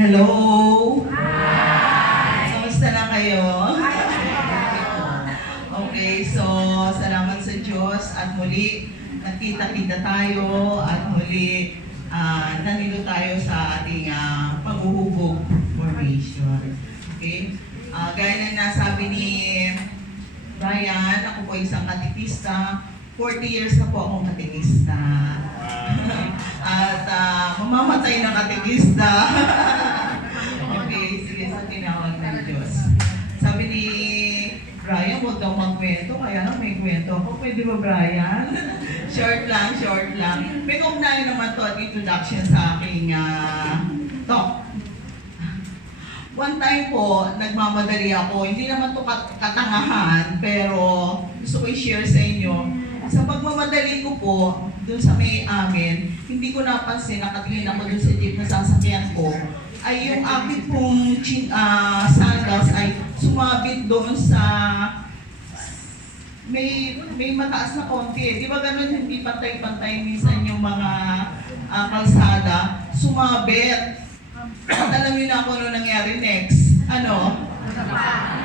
Hello! Hi! Kamusta na kayo? Okay, so salamat sa Diyos at muli nagkita-kita tayo at muli nandito tayo sa ating paghuhubog formation. Okay? Gaya na nasabi ni Brian, ako po isang katekista. 40 years na po akong katekista. At mamamatay na katekista. Okay, sige sa tinawag ng Diyos. Sabi ni Brian, huwag daw magkwento, kaya lang may kwento ako. Pwede ba, Brian? Short lang, short lang. May kaugnayan naman to at introduction sa aking talk. One time po, nagmamadali ako. Hindi naman to katangahan, pero gusto ko i-share sa inyo. Sa pagmamadali ko po, dun sa may amin, hindi ko napansin, nakatingin ako dun sa jeep na sasakyan ko, ay yung aking pong sandals ay sumabit doon sa may mataas na konti. Di ba ganun, hindi pantay-pantay minsan yung mga kalsada, sumabit. At alam niyo na ako ano nangyari next. Ano?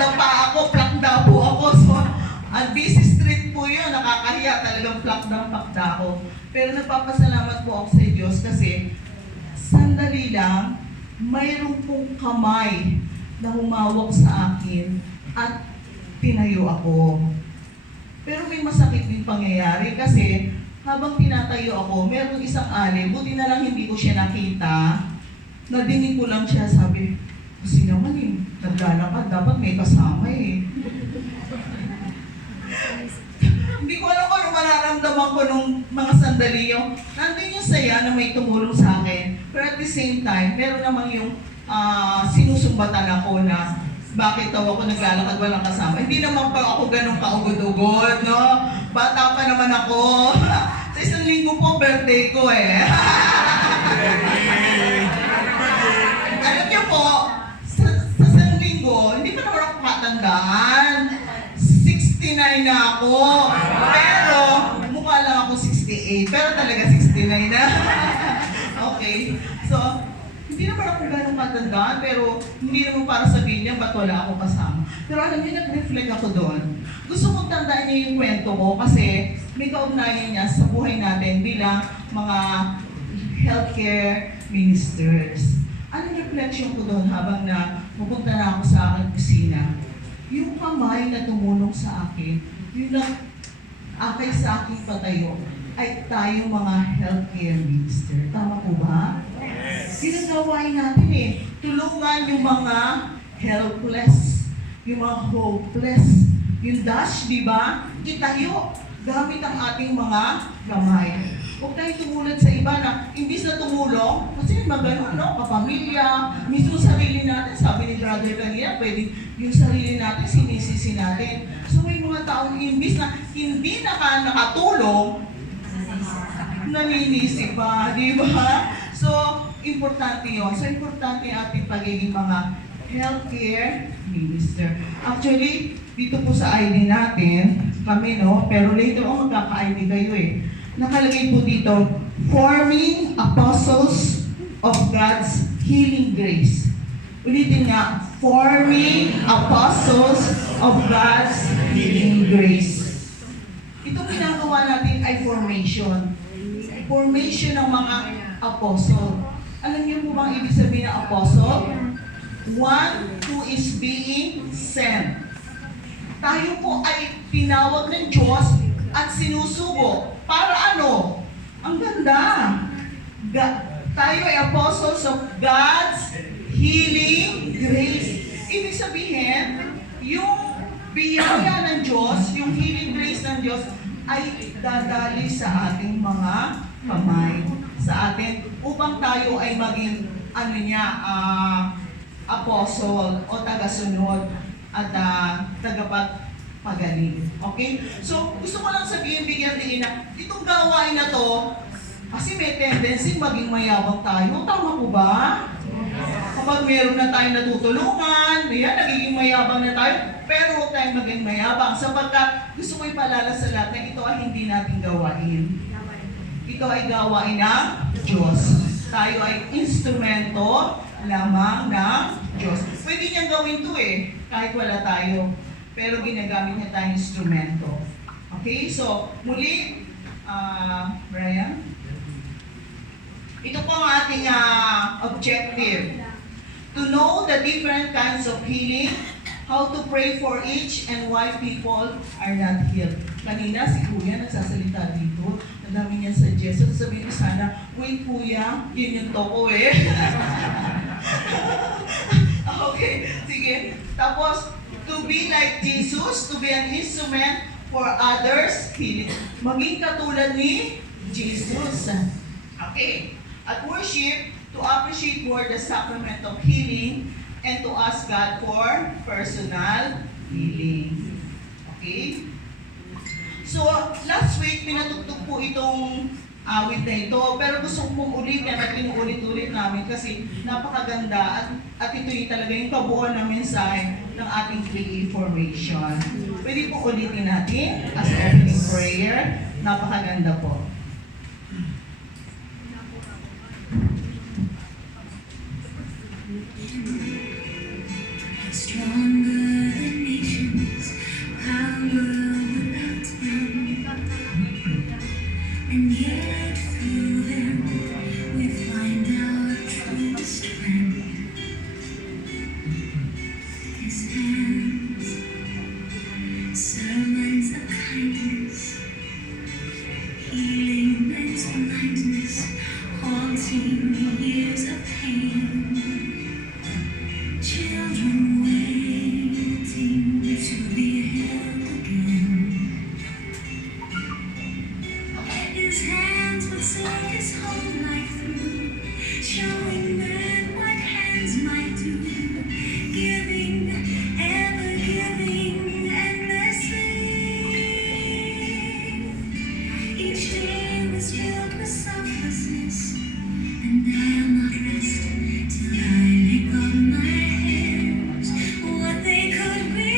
Dapa ako, plakda po ako. So, busy street po yun, nakakahiya, talagang plakda ako. Pero nagpapasalamat po ako sa Diyos kasi sandali lang, mayroong pong kamay na humawak sa akin at tinayo ako. Pero may masakit din pangyayari kasi habang tinatayo ako, mayroong isang alin, buti na lang hindi ko siya nakita, nadinig ko lang siya, sabi, kasi naman naglalakad, dapat may kasama Hindi ko alam kung ano mararamdaman ko nung mga sandali yung nandun yung saya na may tumulong sa akin. Pero at the same time, meron naman yung sinusumbatan ako na bakit daw ako naglalakad walang kasama. Hindi naman pa ako ganun kaugod-ugod, no? Bata pa naman ako. Sa isang linggo po, birthday ko Alam niyo po, sa isang linggo, hindi pa naman ako matandaan. 69 na ako. Pero, mukha lang ako 68. Pero talaga 69 na. Okay. So, hindi naman ako ganun matandaan, pero hindi naman para sabihin niya, ba't wala ako kasama. Pero alam niyo, nag-reflect ako doon. Gusto kong tandaan niyo yung kwento ko kasi may kaugnayan niya sa buhay natin bilang mga healthcare ministers. Anong reflection ko doon habang pupunta na ako sa aking kusina? Yung kamay na tumulong sa akin, yung akay sa aking patayo, ay tayong mga healthcare minister. Tama po ba? Yes. Ginagawain natin tulungan yung mga helpless, yung mga hopeless, yung dash, di ba? Itayo, gamit ang ating mga kamay. Huwag tayo tumulad sa iba na imbis na tumulong, kasi magano, no? Kapamilya, mismo sarili natin, sabi ni brother kanina, pwede yung sarili natin, sinisisi natin. So may mga taong imbis na hindi nakatulong, naninisi pa, di ba? So, importante yun. So, importante ating pagiging mga healthcare minister. Actually, dito po sa ID natin, kami, no? Pero later on, magkaka-ID kayo Nakalagay po dito, Forming Apostles of God's Healing Grace. Ulitin nga, Forming Apostles of God's Healing Grace. Itong ginagawa natin ay formation. Formation ng mga apostle. Alam niyo po bang ibig sabihin ng apostle? One who is being sent. Tayo po ay tinawag ng Diyos at sinusugo. Para ano? Ang ganda. Tayo ay apostles of God's healing grace. Ibig sabihin, yung biyaya ng Diyos, yung healing grace ng Diyos, ay dadali sa ating mga kamay. Sa atin, upang tayo ay maging, apostle o tagasunod at tagapagpagaling. Okay? So, gusto ko lang sabihin, bigyan din na, itong gawain na to, kasi may tendency maging mayabang tayo. Tama po ba? Kapag meron na tayong natutulungan, nagiging mayabang na tayo, pero huwag tayong maging mayabang sapagkat gusto ko ipaalala sa lahat na ito ay hindi natin gawain. Ito ay gawain ng Diyos. Tayo ay instrumento lamang ng Diyos. Pwede niyang gawin to kahit wala tayo. Pero ginagamit niya tayong instrumento. Okay, so muli, Brian, ito po ang ating objective. To know the different kinds of healing, how to pray for each, and why people are not healed. Kanina si Kuya nagsasalita dito. Ang dami niya suggest. Sabihin ko sana, wait Kuya, yun yung toko Okay, sige. Tapos, to be like Jesus, to be an instrument for others' healing. Maging katulad ni Jesus. Okay. At worship, to appreciate more the sacrament of healing and to ask God for personal healing. Okay? So, last week, pinatugtog po itong awit na ito, pero gusto kong ulitin at inuulit-ulit namin kasi napakaganda at ito yung talaga yung kabuuan ng mensahe ng ating 3A formation. Pwede po ulitin natin as opening prayer. Napakaganda po. Stronger than nations, power without them, and yet through them we find our true strength. His hands, sermons of kindness, healing men's blindness, haunting years of pain. Children waiting to be held again. His hands would serve his whole life through, showing men what hands might do, giving, ever giving, endlessly. Each day was filled with selflessness, and I'll not rest till I make up my hands what they could be,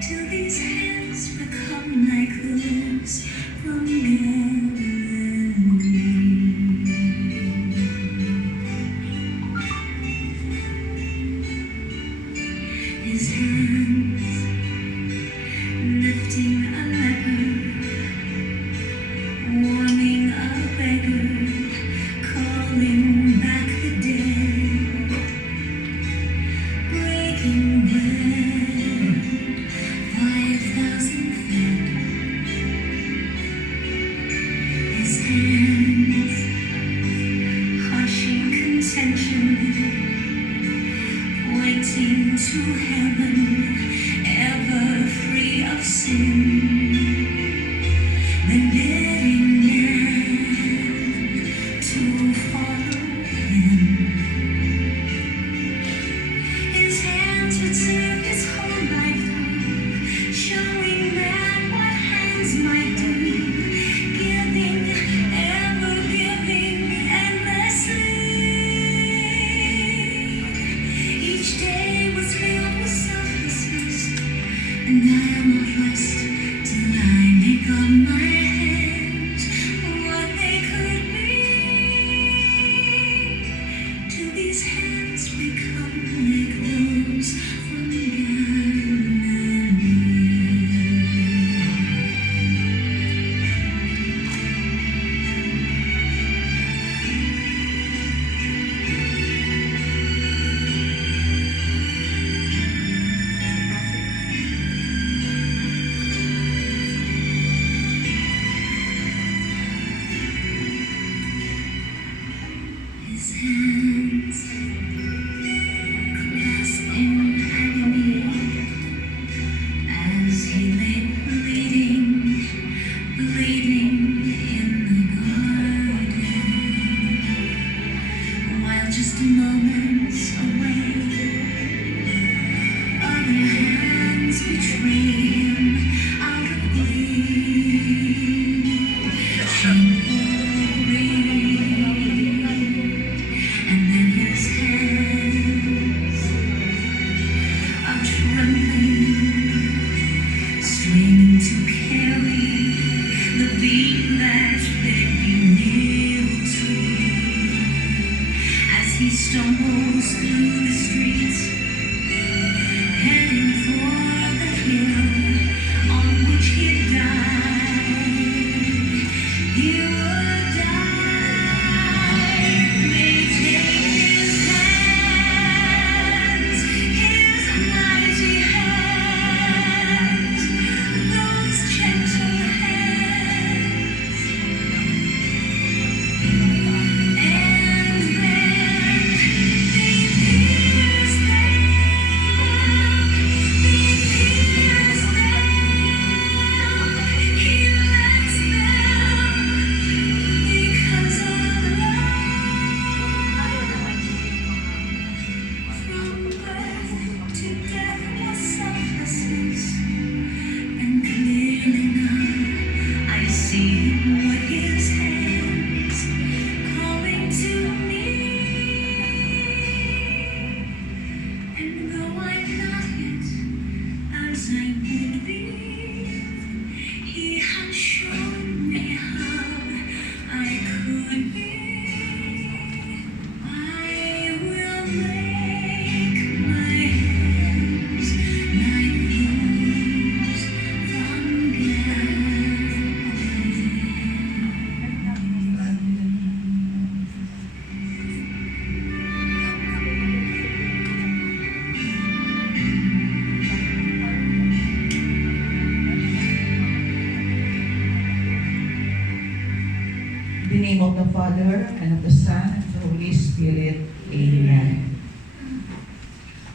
till these hands become like those from Galilee. His hands lifting a leper, warming a beggar, calling back the dead, breaking bread, 5,000 fed. His hands hushing contention, pointing to heaven, ever free of sin, then bidding men to follow him. His hands would serve his whole life through, showing man what hands might do, giving, ever giving, endlessly. Each day was filled with selflessness, and I'll not rest till I make up my hands what they could be, till these hands become like those from Galilee. goes through the streets, heading for the hill on which he died. He would die. They take his hands, his mighty hands, those gentle hands. And then they pierce them, he lets them, because of love. From birth to death was selflessness, and clearly now I see him with his hands calling to me. And though I'm not yet as I would be, he has shown me how I could be. I will make my hands like those from In the name of the Father, and of the Son, and of the Holy Spirit. Amen.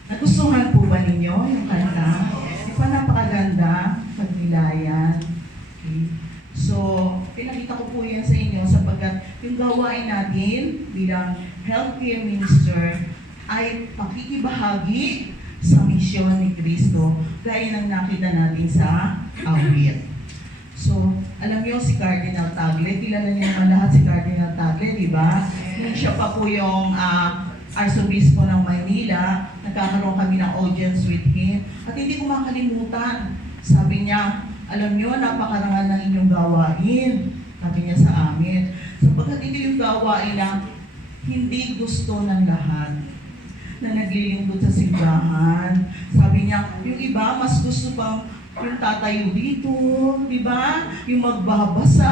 Nagustuhan po ba ninyo yung kanta? Di ba napakaganda? Pagnilayan. Okay. So, pinakita ko po yan sa inyo sapagkat yung gawain natin bilang healthcare minister ay pakikibahagi sa misyon ni Kristo gaya ng nakita natin sa awit. So, alam niyo si Cardinal Tagle, kilala niyo naman lahat si Cardinal Tagle, di ba? Nung siya pa po yung Arsobispo ng Maynila, nagkakaroon kami ng audience with him. At hindi ko makalimutan, sabi niya, alam niyo, napakarangal ng inyong gawain. Sabi niya sa amin. Sapagkat ito yung gawain na hindi gusto ng lahat na naglilingkod sa simbahan. Sabi niya, yung iba, mas gusto pang yung tatayo dito, di ba? Yung magbabasa.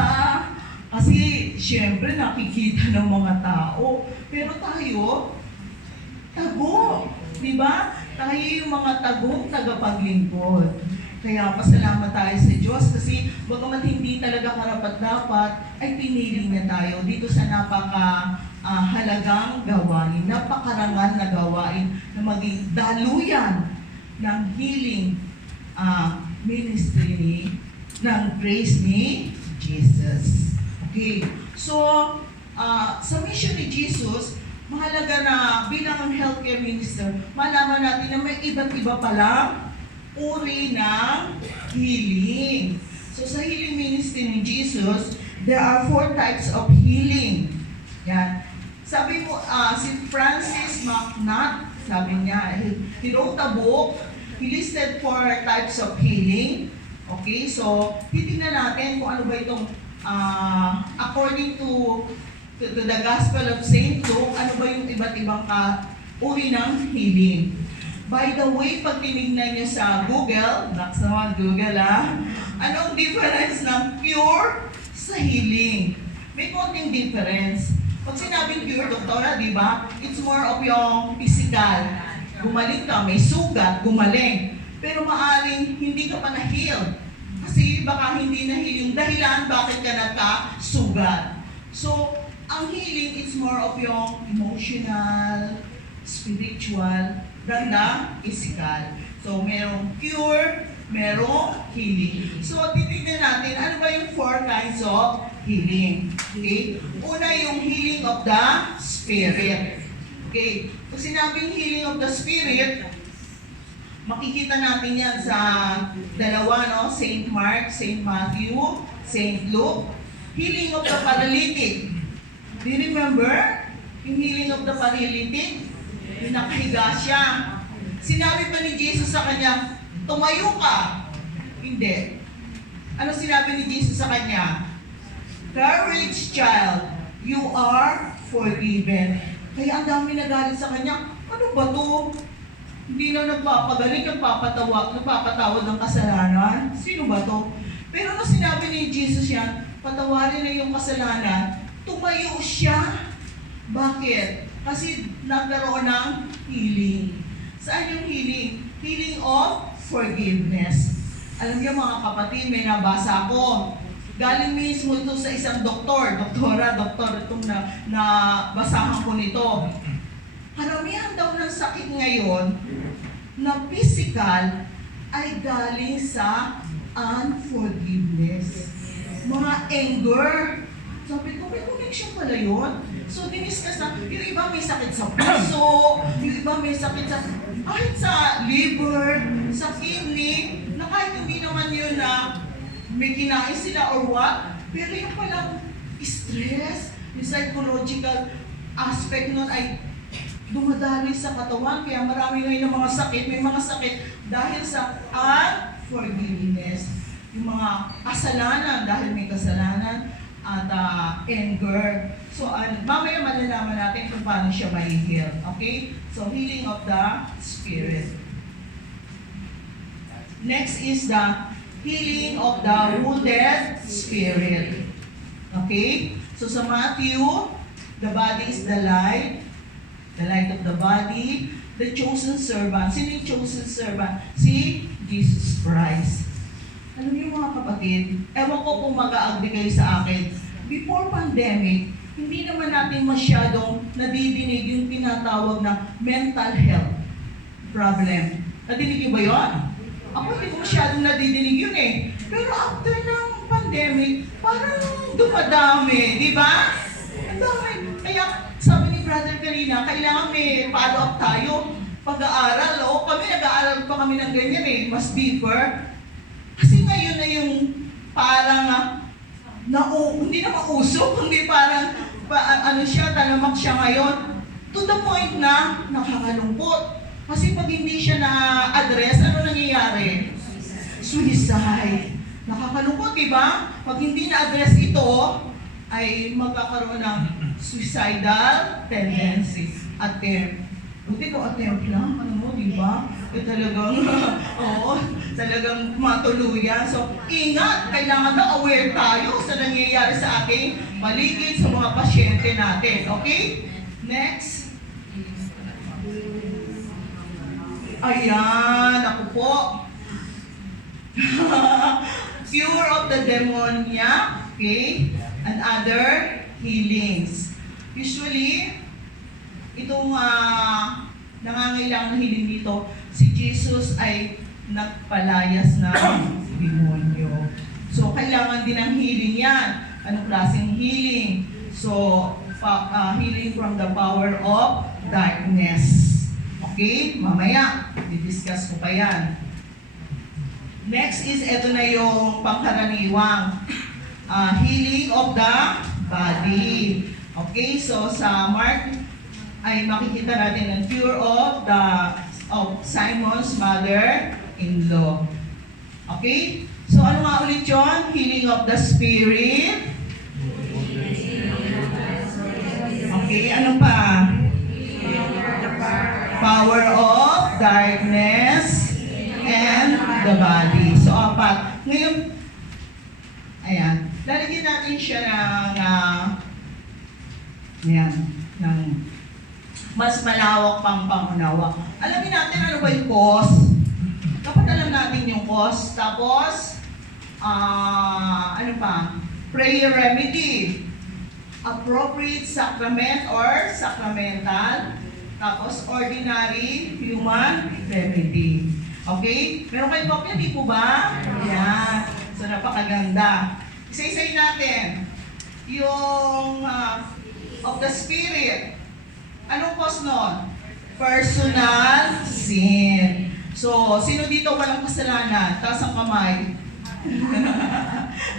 Kasi, syempre, nakikita ng mga tao. Pero tayo, tago. Di ba? Tayo yung mga tagong tagapaglingkod. Kaya pasalamat tayo sa Diyos kasi bagamat hindi talaga karapat-dapat, ay pinili niya tayo dito sa halagang gawain, napakarangal na gawain na maging daluyan ng healing ministry ng grace ni Jesus. Okay. So, sa mission ni Jesus, mahalaga na bilang healthcare minister, malaman natin na may iba't iba palang uri ng healing. So, sa healing ministry ni Jesus, there are 4 types of healing. Yan. Sabi mo, si Francis MacNutt, sabi niya, he wrote a book. He listed 4 types of healing. Okay, so titingnan natin kung ano ba itong according to the Gospel of St. Luke, ano ba yung iba't ibang uri ng healing. By the way, pag tinignan niyo sa Google, next naman Google anong difference ng cure sa healing? May konting difference. Pag sinabing cure, doktora, di ba? It's more of yung physical. Gumaling ka, may sugat, gumaling. Pero maaring hindi ka pa na-heal. Kasi baka hindi na-heal yung dahilan bakit ka nagka-sugat. So, ang healing is more of yung emotional, spiritual, than the physical. So, merong cure, merong healing. So, titignan natin, ano ba yung 4 kinds of healing? Okay? Una, yung healing of the spirit. Okay? Kung sinabing healing of the spirit, makikita natin yan sa dalawa, no? St. Mark, St. Matthew, St. Luke. Healing of the paralytic. Do you remember? Yung healing of the paralytic? Yung nakahiga siya. Sinabi pa ni Jesus sa kanya, tumayo ka. Hindi. Ano sinabi ni Jesus sa kanya? Courage, child. You are forgiven. Kaya ang dami nagalit sa kanya, ano ba to? Hindi na nagpapagaling, nagpapatawad ng kasalanan. Sino ba to? Pero nung sinabi ni Jesus yan, patawarin na yung kasalanan, tumayo siya. Bakit? Kasi nagkaroon ng healing. Saan yung healing? Healing of forgiveness. Alam niyo mga kapatid, may nabasa ko. Galing mismo ito sa isang doktor itong basahan ko nito. Karamihan daw ng sakit ngayon na physical ay galing sa unforgiveness. Mga anger. Sabi ko, may connection pala yun. So, diniscuss na, yung iba may sakit sa puso, yung iba may sakit sa, kahit sa liver, sa kidney, na kahit hindi naman yun na may kinain sila or what, pero yung palang stress, yung psychological aspect nun ay dumadali sa katawan, kaya marami ngayon ng mga sakit, may mga sakit dahil sa unforgiveness. Yung mga kasalanan, dahil may kasalanan, at anger. So, mamaya malalaman natin kung paano siya ma-heal. Okay? So, healing of the spirit. Next is the healing of the wounded spirit. Okay? So, sa Matthew, the body is the light of the body, the chosen servant. Sino yung chosen servant? Si Jesus Christ. Alam niyo mga kapatid, ewan ko kung mag-a-agree kayo sa akin, before pandemic, hindi naman natin masyadong nadidinig yung tinatawag na mental health problem. Nadidinig niyo ba yun? Ako hindi ko masyadong nadidinig yun eh. Pero after ng pandemic, parang dumadami, di ba? Ang dami. Kaya sabi ni Brother Karina, kailangan may follow-up tayo. Pag-aaral, o kami nag-aaral pa kami ng ganyan eh, mas deeper. Kasi ngayon na yung parang, hindi na mausok, hindi parang, talamak siya ngayon. To the point na nakakalungkot. Kasi pag hindi siya na-address, ano nangyayari? Suicide. Nakakalungkot, diba? Pag hindi na-address ito, ay magkakaroon ng suicidal tendency. Buti ko attempt lang, diba? Talagang, oo, talagang matuluyan. So, ingat, kailangan na aware tayo sa nangyayari sa ating paligid, sa mga pasyente natin. Okay? Next. Ayan, ako po. Cure of the demonia, okay? And other healings. Usually, itong nangangailangan ng healing dito, si Jesus ay nagpalayas ng demonyo. So, kailangan din ng healing yan. Anong klaseng healing? So, healing from the power of darkness. Okay? Mamaya, didiscuss ko pa yan. Next is, ito na yung pangkaraniwang healing of the body. Okay? So, sa Mark, ay makikita natin ang cure of Simon's mother-in-law. Okay? So, ano nga ulit yun? Healing of the spirit. Okay, ano pa? Power of darkness and the body. So, apat. Ngayon, ayan. Lalagyan natin siya ng mas malawak pang pangunawa. Alamin natin ano ba yung cause. Dapat alam natin yung cause. Tapos, ano pa? Prayer remedy. Appropriate sacrament or sacramental. Tapos, ordinary human remedy. Okay? Meron kayong kopya, di po ba? Yan. So, napakaganda. Isa-isayin natin. Yung of the spirit. Anong cause nun? Personal sin. So, sino dito walang kasalanan? Taas ang kamay.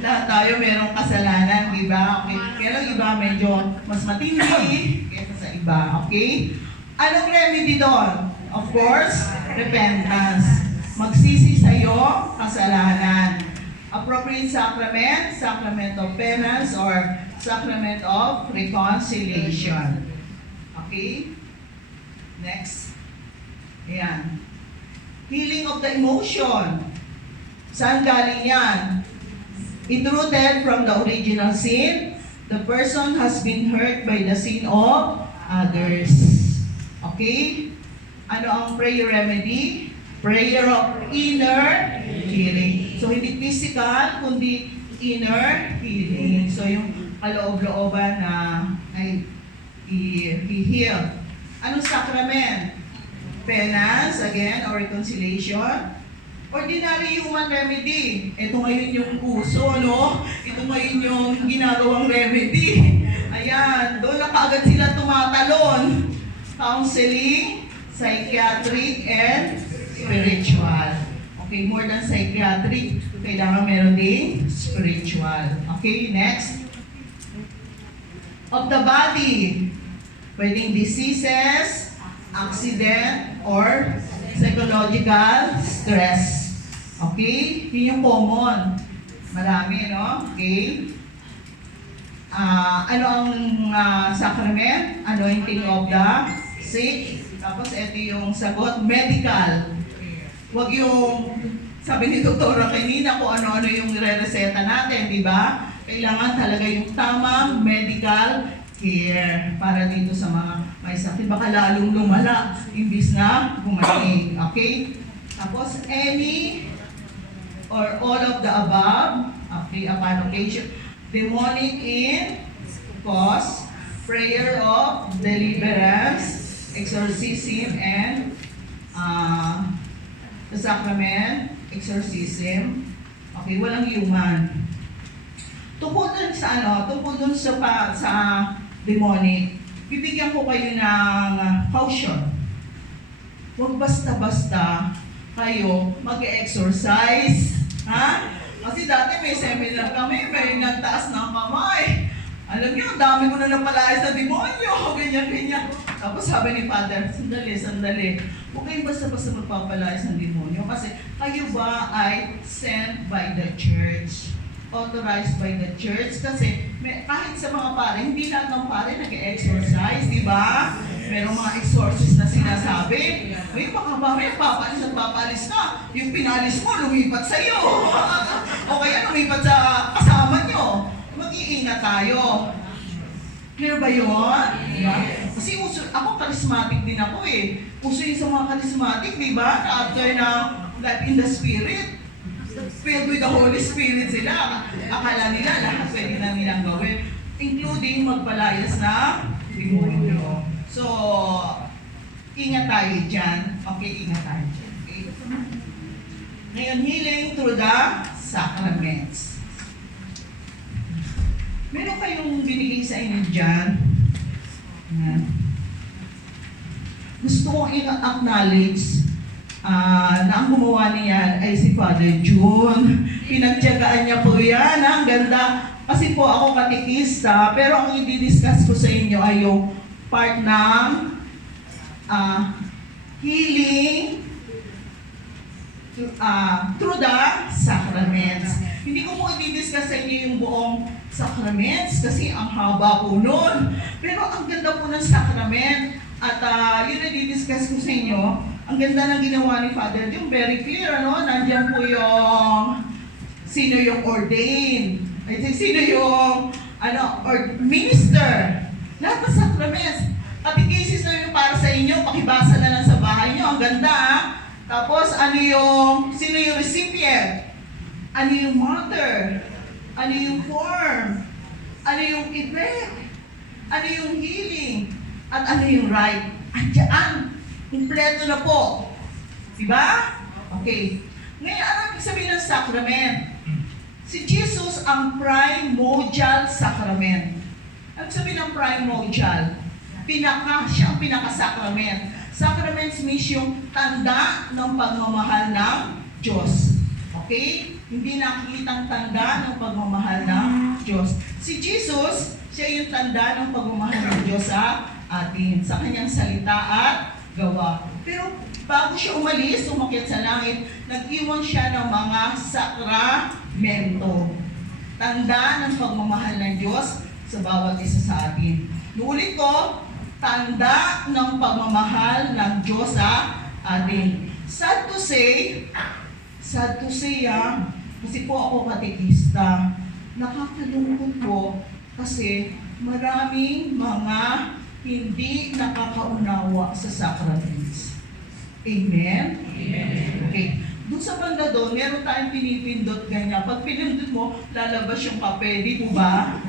Lahat tayo merong kasalanan, di ba? Okay. Pero iba medyo mas matindi kaysa sa iba, okay? Anong remedy doon? Of course, repentance. Magsisi sa iyo, kasalanan. Appropriate sacrament, sacrament of penance, or sacrament of reconciliation. Okay? Next. Ayan. Healing of the emotion. Saan galing yan? It rooted from the original sin. The person has been hurt by the sin of others. Okay? Ano ang prayer remedy? Prayer of inner healing. So, hindi physical, kundi inner healing. So, yung kaloob-looban na ay i-heal. Anong sacrament? Penance, again, or reconciliation. Ordinary human remedy. Ito ngayon yung uso, no? Ito ngayon yung ginagawang remedy. Ayan, doon na kaagad sila tumatalon. Counseling, psychiatric, and spiritual. Okay, more than psychiatric, kailangan meron din spiritual. Okay, next. Of the body, pwedeng diseases, accident, or psychological stress. Okay? Yun yung common. Marami, no? Okay? Ano ang sacrament? Anointing of the sick. Tapos ito yung sagot, medical. Huwag yung, sabi ni Doktora kanina kung ano-ano yung re-reseta natin, di ba? Kailangan talaga yung tamang medical care para dito sa mga may sakit. Baka lalong lumala, imbis na gumaling. Okay? Tapos, any or all of the above, okay, upon occasion, demonic in cause, prayer of deliverance, exorcism, and the sacrament, exorcism. Okay, walang human. Tungkol dun sa tungkol dun sa demonic, bibigyan ko kayo ng caution. Huwag basta-basta kayo mag-exercise. Ha? Kasi dati may seminar kami, may nagtaas ng kamay. Alam niyo, ang dami ko na napalayas na demonyo, ganyan-ganyan. Tapos sabi ni Father, sandali. Huwag kayong basta-basta magpapalayas ng demonyo kasi kayo ba ay sent by the church? Authorized by the church? Kasi kahit sa mga pare, hindi lahat ng pare nag-exercise, di ba? Merong mga exorcist na sinasabi, uy, baka ba may papalis at papalis ka? Yung pinalis mo, lumipat sa'yo. O kaya lumipat sa kasama nyo. Mag-iingat tayo. Clear ba yun? Diba? Kasi ako charismatic din ako eh. Uso yun sa mga charismatic, di ba? After ng life in the spirit, filled with the Holy Spirit sila. Akala nila lahat pwede na nilang gawin. Including magpalayas na demonyo. So, ingat tayo dyan. Okay, ingat tayo dyan. Okay? Ngayon, healing through the sacraments. Meron kayong binigay sa inyo dyan. Yan. Gusto kong i-acknowledge na ang gumawa niyan ay si Father June. Pinagtiyagaan niya po yan. Ang ganda. Kasi po ako katikista, pero ang i-discuss ko sa inyo ay yung part ng healing through the sacraments. Hindi ko po i-discuss sa inyo yung buong sacraments kasi ang haba po nun. Pero ang ganda po ng sacrament at yun na i-discuss ko sa inyo. Ang ganda ng ginawa ni Father Jung, very clear, ano? Nandiyan po yung sino yung ordained, sino yung minister. Lahat ng sacraments. Catechesis na yung para sa inyo, pakibasa na lang sa bahay nyo. Ang ganda, ha? Tapos, sino yung recipient? Ano yung mother? Ano yung form? Ano yung effect? Ano yung healing? At ano yung right? At dyan, kumpleto na po. Diba? Okay. Ngayon, ano ibig sabihin ng sacrament? Si Jesus ang primordial sacrament. Ano sabihin ng primordial? Siya ang pinaka-sacrament. Sacraments means yung tanda ng pagmamahal ng Diyos. Okay? Hindi nakikitang tanda ng pagmamahal ng Diyos. Si Jesus, siya yung tanda ng pagmamahal ng Diyos sa atin, sa kanyang salita at gawa. Pero bago siya umalis, umakyat sa langit, nag-iwan siya ng mga sakramento. Tanda ng pagmamahal ng Diyos sa bawat isa sa atin. Nuulit ko, tanda ng pagmamahal ng Diyos sa atin. Sad to say kasi po ako katekista. Nakakalungkot po kasi maraming mga hindi nakakaunawa sa sacraments. Amen? Okay. Doon sa banda doon, meron tayong pinipindot ganyan. Pag pinindot mo, lalabas yung kape, di po ba?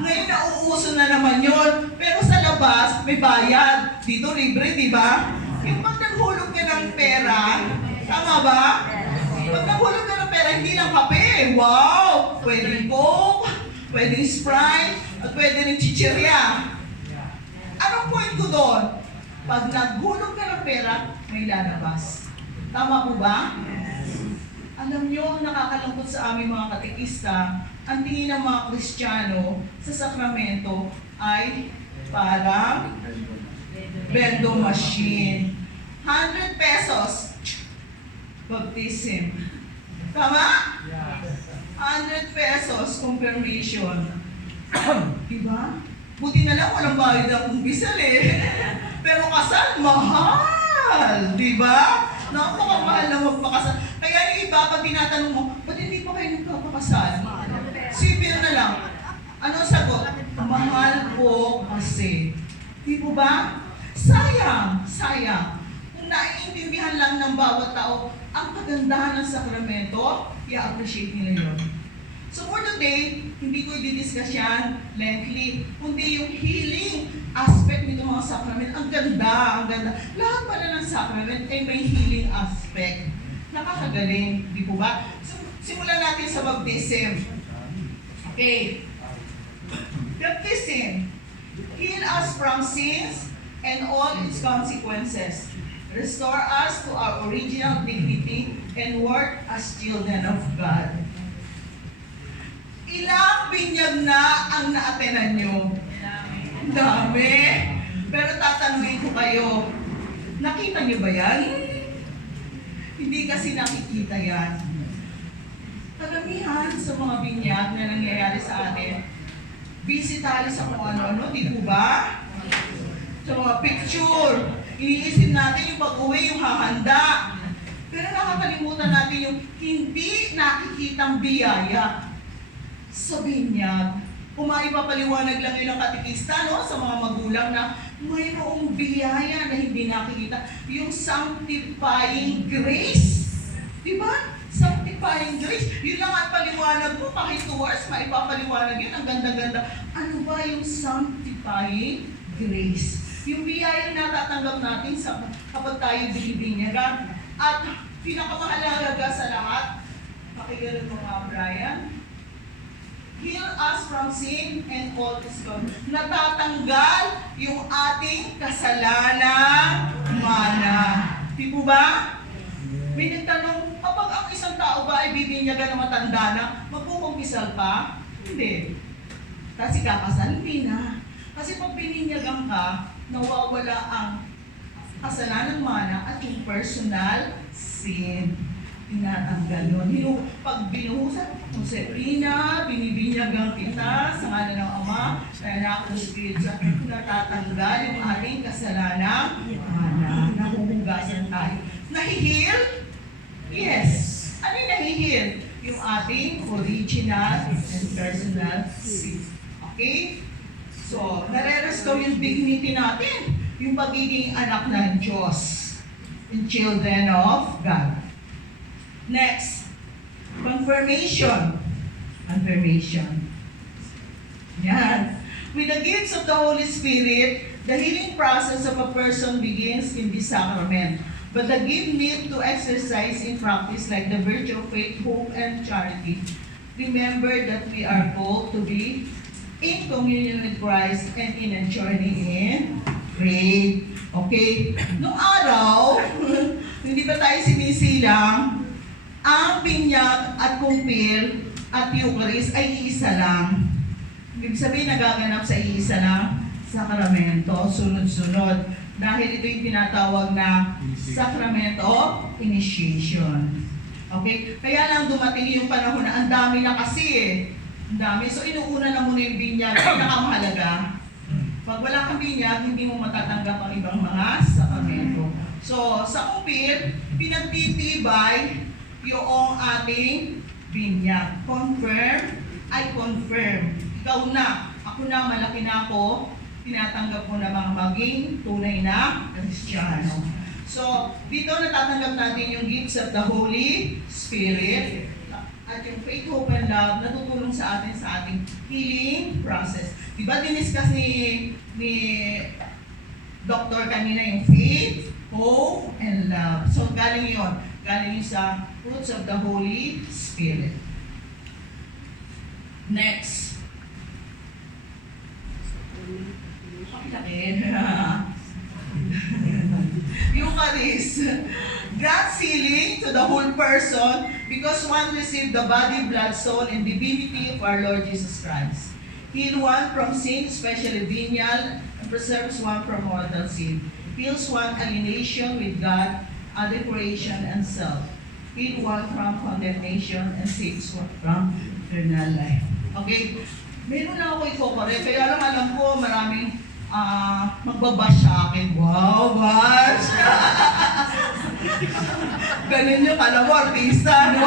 Ngayon, nauuso na naman yun. Pero sa labas, may bayad. Dito, libre, di ba? Yung pag naghulog ka ng pera, tama ba? Pag naghulog ka ng pera, hindi lang kape. Wow! Pwedeng Coke, pwedeng Sprite, at pwede rin chichirya. Anong point ko doon? Pag naghulog ka ng pera, may lalabas. Tama po ba? Alam nyo, nakakalungkot sa aming mga katekista, ang tingin ng mga Kristiyano sa sakramento ay parang vending machine. 100 pesos, baptism. Tama? 100 pesos, confirmation. Diba? Buti na lang walang bayad akong bisal eh. Pero kasal, mahal. Diba? Napakamahal na magpakasal. Kaya yung iba, pag tinatanong mo, ba't hindi pa kayo nagpapakasal? Simple na lang. Ano sagot? Mahal po kasi. Di po ba? Sayang. Kung naiintindihan lang ng bawat tao ang kagandahan ng sakramento, i-appreciate nila yun. So for today, hindi ko i-discuss yan lengthily, kundi yung healing aspect nito mga sacrament. Ang ganda. Lahat pala ng sacrament ay may healing aspect. Nakakagaling, di po ba? So, simulan natin sa baptism. Okay. Baptism. Heal us from sins and all its consequences. Restore us to our original dignity and work as children of God. Ilang binyag na ang naatenan nyo? Dami. Pero tatanungin ko kayo, nakita nyo ba yan? Hindi kasi nakikita yan. Karamihan sa mga binyag na nangyayari sa atin, busy tayo sa kung ano-ano, di po ba? Sa mga picture, iniisip natin yung pag-uwi, yung hahanda. Pero nakakalimutan natin yung hindi nakikitang biyaya sa binyag. Kung maipapaliwanag lang yun ng katekista, no, sa mga magulang na mayroong biyaya na hindi nakikita. Yung sanctifying grace. Diba? Sanctifying grace. Yun lang ang paliwanag mo. Kahit 2 hours, maipapaliwanag yun. Ang ganda-ganda. Ano ba yung sanctifying grace? Yung biyaya na natatanggap natin kapag tayo binibinyagan. At pinakamahalaga sa lahat, pakinggan mo mga Brian, heal us from sin and all its consequences. Natatanggal yung ating kasalanan mana. Di po ba? May nagtanong, kapag ang isang tao ba ay bibinyagan na matanda na, magkukumpisal pa? Hindi. Kasi kakasal, hindi na. Kasi pag bininyagan ka, nawawala ang kasalanan mana at yung personal sin. Tinatanggal yun. Pag binuhusan, Josephina, binibinyagan kita sa ngalan ng Ama, kaya na ako Espiritu Santo, natatanggal yung ating kasalanan, nahuhugasan tayo. Nahihil? Yes. Ano yung nahihil? Yung ating original and personal sin. Okay? So, nare-restore yung dignity natin, yung pagiging anak ng Diyos, and children of God. Next, confirmation. Yan. With the gifts of the Holy Spirit, the healing process of a person begins in this sacrament. But the gift need to exercise in practice like the virtue of faith, hope, and charity. Remember that we are called to be in communion with Christ and in a journey in faith. Okay? Noong araw, hindi ba tayo sinisilang, ang binyag at kumpil at Eucharist ay iisa lang. Ibig sabihin, nagaganap sa iisa lang sakramento, sunod-sunod. Dahil ito yung tinatawag na Sacrament of Initiation. Okay? Kaya lang dumating yung panahon na ang dami na kasi eh. Ang dami. So inuuna na muna yung binyag, pinakamahalaga. Pag wala kang binyag, hindi mo matatanggap ang ibang mga sakramento. So, sa umpir, pinagtitibay yung ating binyag. Confirm, I confirm. Ikaw na, ako na, malaki na ako, tinatanggap mo namang maging tunay na Kristiyano. So, dito natatanggap natin yung gifts of the Holy Spirit at yung faith, hope, and love natutulong sa atin sa ating healing process. Diba diniscuss ni Doctor kanina yung faith, hope, and love. So, galing yun sa fruits of the Holy Spirit. Next. Eucharist. God's healing to the whole person because one received the body, blood, soul, and divinity of our Lord Jesus Christ. Heal one from sin, especially venial, and preserves one from mortal sin. Heals one alienation with God, other creation, and self. Heal one from condemnation and saves one from eternal life. Okay? Meron na ako i-correct, kaya lang alam ko maraming magbabash sa akin. Wow, bash! Ganun yung kala mo, artista, no?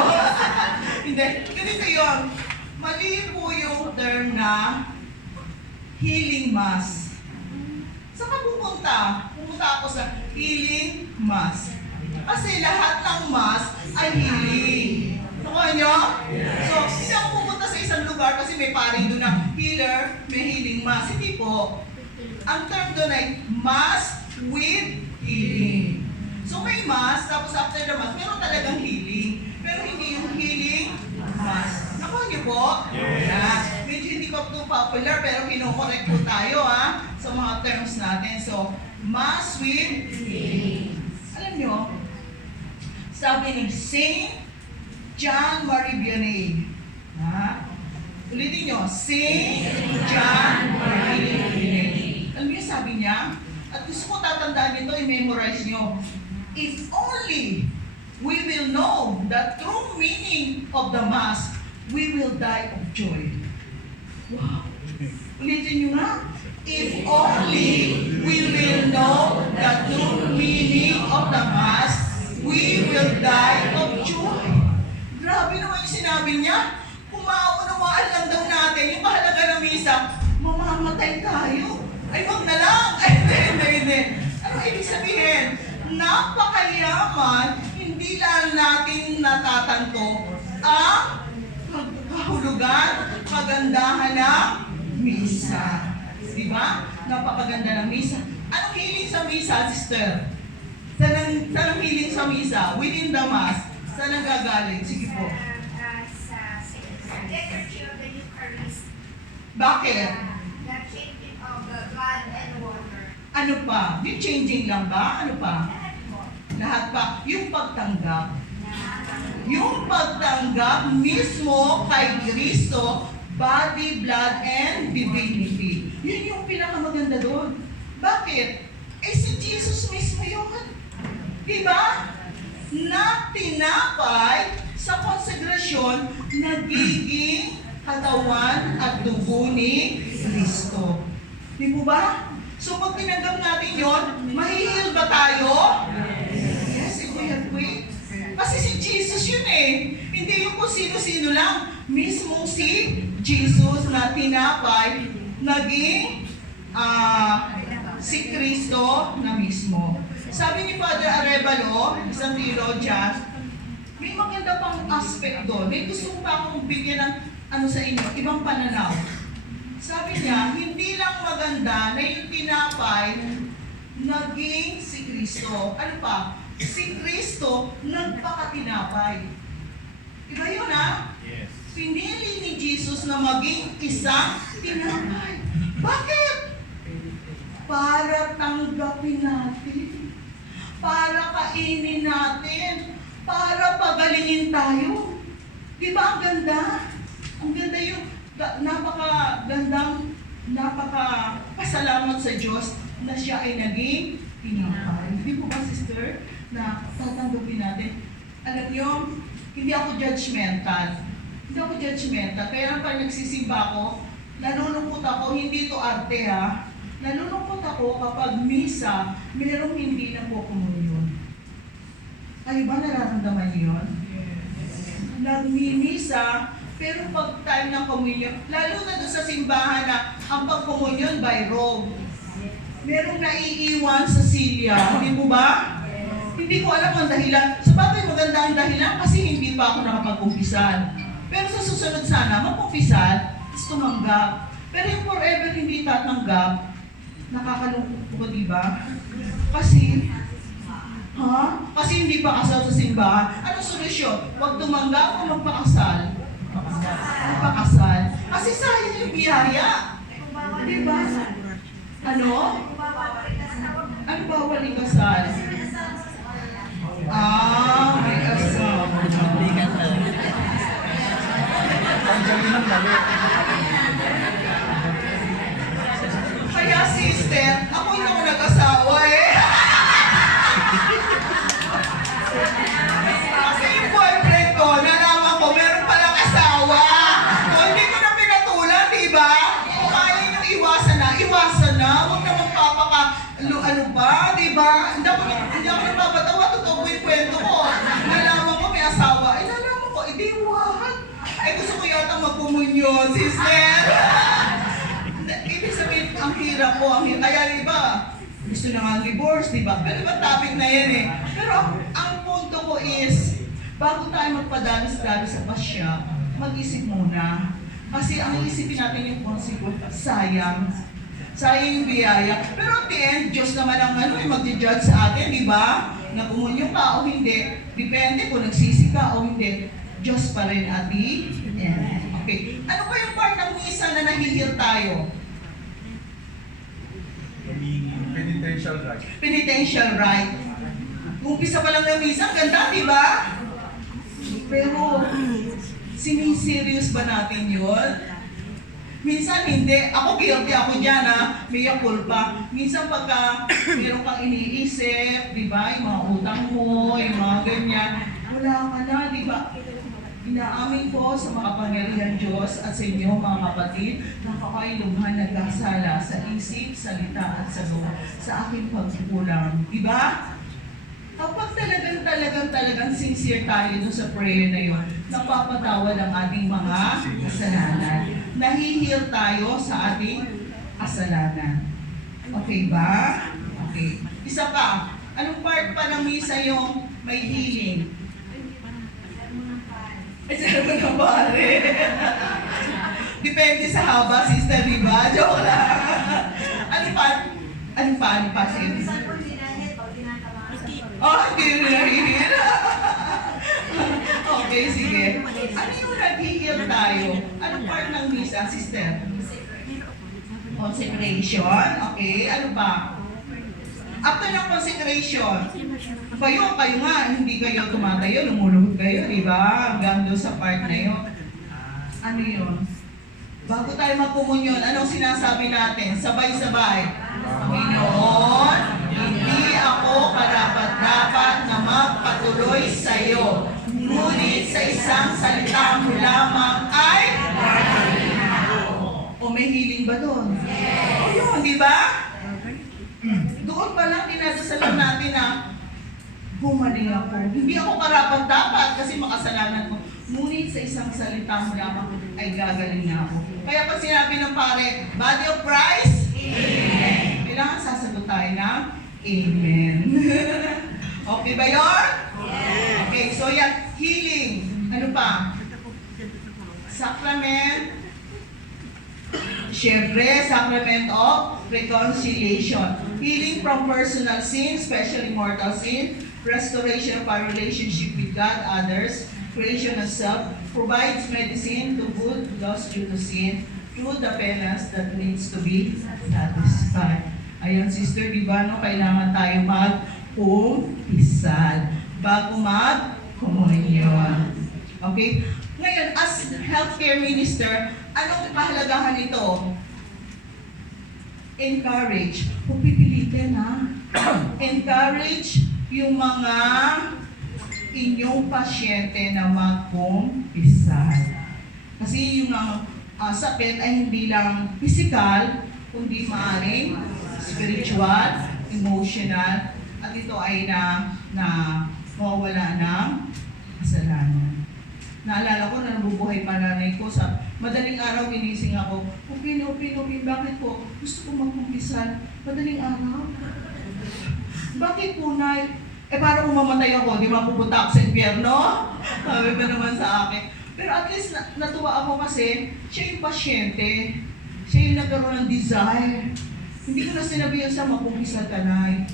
Hindi, ganito yun. Mali po yung term na healing mass. Saan ka pupunta? Pumunta ako sa healing mass. Kasi lahat ng mass ay healing. Nakuha nyo? So, hindi ako pupunta sa isang lugar kasi may pari doon na healer, may healing mass. Hindi po. Ang term doon ay mass with healing. So may mass, tapos after the mass, meron talagang healing. Pero hindi yung healing mass. Nakuha niyo po? Yeah. Medyo hindi pa too popular, pero kinokorek po tayo sa mga terms natin. So, mass with healing. Alam niyo, sabi ni Saint John Marie Vianney. Ulitin niyo, Saint John Marie Vianney. Alam niyo, sabi niya, at gusto ko tatandaan nito, i-memorize niyo. If only we will know the true meaning of the Mass, we will die of joy. Wow! Ulitin niyo nga. If only we will know the true meaning of the Mass, we will die of joy. Grabe naman yung sinabi niya. Kung maunawaan lang daw natin yung kahalaga ng misa, mamamatay tayo. Ay, wag na lang. Ay, hindi. Ano ibig sabihin? Napakayaman, hindi lang natin natatanto ang kahulugan, kagandahan ng misa. Diba? Napakaganda ng misa. Anong healing sa misa, sister? Saan ang healing sa misa? Within the Mass. Saan ang gagaling? Sige po. Sa liturgy of the Eucharist. Bakit? The changing of the blood and water. Ano pa? Yung changing lang ba? Ano pa? Lahat po. Lahat pa. Yung pagtanggap. Yung pagtanggap mismo kay Kristo, body, blood, and divinity. Yun yung pinakamaganda doon. Bakit? Eh si Jesus mismo yun. Diba? Na tinapay sa konsegrasyon, nagiging katawan at dugo ni Kristo. Di mo ba? So pag tinanggap natin yun, mahihil ba tayo? Yes, if we have faith. Kasi si Jesus yun eh. Hindi yung kung sino-sino lang. Mismo si Jesus na tinapay, naging si Kristo na mismo. Sabi ni Father Arevalo, isang theologian, may maganda pang aspect doon. May gusto ko pa akong bigyan ng sa inyo, ibang pananaw. Sabi niya, hindi lang maganda na yung tinapay naging si Kristo. Ano pa? Si Kristo nagpakatinapay. Iba yun Yes. Pinili ni Jesus na maging isang tinapay. Bakit? Para tanggapin natin. Para kainin natin. Para pagalingin tayo. Di ba ang ganda? Ang ganda yung napaka-pasalamat sa Diyos na siya ay naging tinapay. Hindi po ba, sister, na tatanggapin natin? Alam niyo, hindi ako judgmental. Kaya pag nagsisimba ako, nalulungkot ako, hindi to arte Nalulungkot ako kapag misa, mayroong hindi na po komunyon. Kayo ba nararamdaman niyo yun? Nagmimisa, pero pag time ng komunyon, lalo na doon sa simbahan na ang pagkomunyon by robe. Merong naiiwan sa silya, hindi mo ba? Hindi ko alam ang dahilan. Sa bagay maganda ang dahilan kasi hindi pa ako nakapag-umpisal. Pero sa susunod sana, mag-umpisal, is tumanggap. Pero yung forever hindi tatanggap, nakakalungkot po, di ba? Kasi, Kasi hindi pa kasal sa simbahan. Anong solusyon? Huwag tumanggap o magpakasal? Magpakasal. Kasi sayang yung biyaya. Di ba? Ano? Ano bawal ikasal? May asawa. Kaya sister, ako hindi ako nag-asawa eh. Kasi yung boyfriend ko, nalaman ko, meron palang asawa. So, hindi ko na pinatulan, di ba? Kung kaya nyo iwasan na. Huwag na magpapaka, ano ba, di ba? Hindi ako nagpapatawa, totoo po yung kwento ko. Nalaman ko may asawa. Nalaman ko, hindi, what? Gusto ko yata magpumunyon, sister. Ibig sabihin, ang hirap ko, kaya di ba? Gusto na nga divorce, di ba? Pero iba topic na yan eh. Pero ang punto ko is, bago tayo magpadalos-dalos sa pasya, mag-isip muna. Kasi ang isipin natin yung consequence, sayang. Sayang yung biyaya. Pero at the end, Diyos naman ang mag-judge sa atin, di ba? Na kumunyo ka o hindi. Depende kung nagsisi ka o hindi. Diyos pa rin at the end. Okay. Ano ba yung part ng misa na nahihil tayo? Penitential right. Penitential right. Umpisa pa lang ng misa, ganda, di ba? Pero, siniserious ba natin yun? Minsan hindi. Ako guilty ako dyan Mea culpa. Minsan pagka meron kang iniisip, di ba? Yung mga utang mo, yung mga ganyan. Wala ka na, di ba? Inaamin ko sa makapangyarihan Diyos at sa inyo mga kapatid na kakailuhan nagkasala sa isip, salita at sa loob sa aking pagkukulang. Diba? Kapag talagang sincere tayo dun sa prayer na yun, napapatawad ang ating mga kasalanan. Nahihil tayo sa ating kasalanan. Okay ba? Okay. Isa pa, anong part pa ng misa yung may healing? Sermon ng pare. Depende sa haba, sister, di ba? Joke lang. Ano pa, Sim? Oh, hindi rin nahihil. Okay, sige. Ano yung nag-heal tayo? Anong part ng misa, sister? Consecration. Okay, ano pa? After ng consecration, kayo nga, hindi kayo tumatayo, lumulubog kayo, di ba? Hanggang doon sa part na yun. Ano yun? Bago tayo magkumunyon, anong sinasabi natin? Sabay-sabay. Panginoon, hindi ako karapat-dapat na magpatuloy sa iyo. Ngunit sa isang salita mo lamang ay o may healing ba doon? O yun, di ba? Doon pa lang dinadasalan natin na gumaling ako. Hindi ako karapat-dapat kasi makasalanan ko. Ngunit sa isang salita mo lamang ay gagaling na ako. Kaya pag sinabi ng pare, body of Christ, Amen. Kailangan sasagot tayo ng Amen. Okay ba yun? Yes. Okay, so yan, healing. Ano pa? Sacrament. Siyempre, sacrament of reconciliation. Healing from personal sin, especially mortal sin. Restoration of our relationship with God, others. Creation of self. Provides medicine to good loss due to sin. Through the penance that needs to be satisfied. Ayun, sister, di ba, no? Kailangan tayo mag-umpisal bago mag-komunyon. Okay? Ngayon, as healthcare minister, anong kahalagahan nito? Encourage. Kung pipilitin, encourage yung mga inyong pasyente na mag-umpisal. Kasi yung sakit ay hindi lang physical, kundi maaaring spiritual, emotional, at ito ay na mawawala ng kasalanan. Naalala ko na nabubuhay pa nanay ko sa madaling araw, ginising ako. Upin, bakit po? Gusto ko magkumpisal. Madaling araw? Bakit po, Nay? Paano kung mamatay ako? Di ba pupunta ako sa impyerno? Sabi ba naman sa akin? Pero at least natuwa ako kasi siya yung pasyente. Siya yung nagkaroon ng desire. Hindi ko na sinabi yun sa magkumpisal ka, Nay.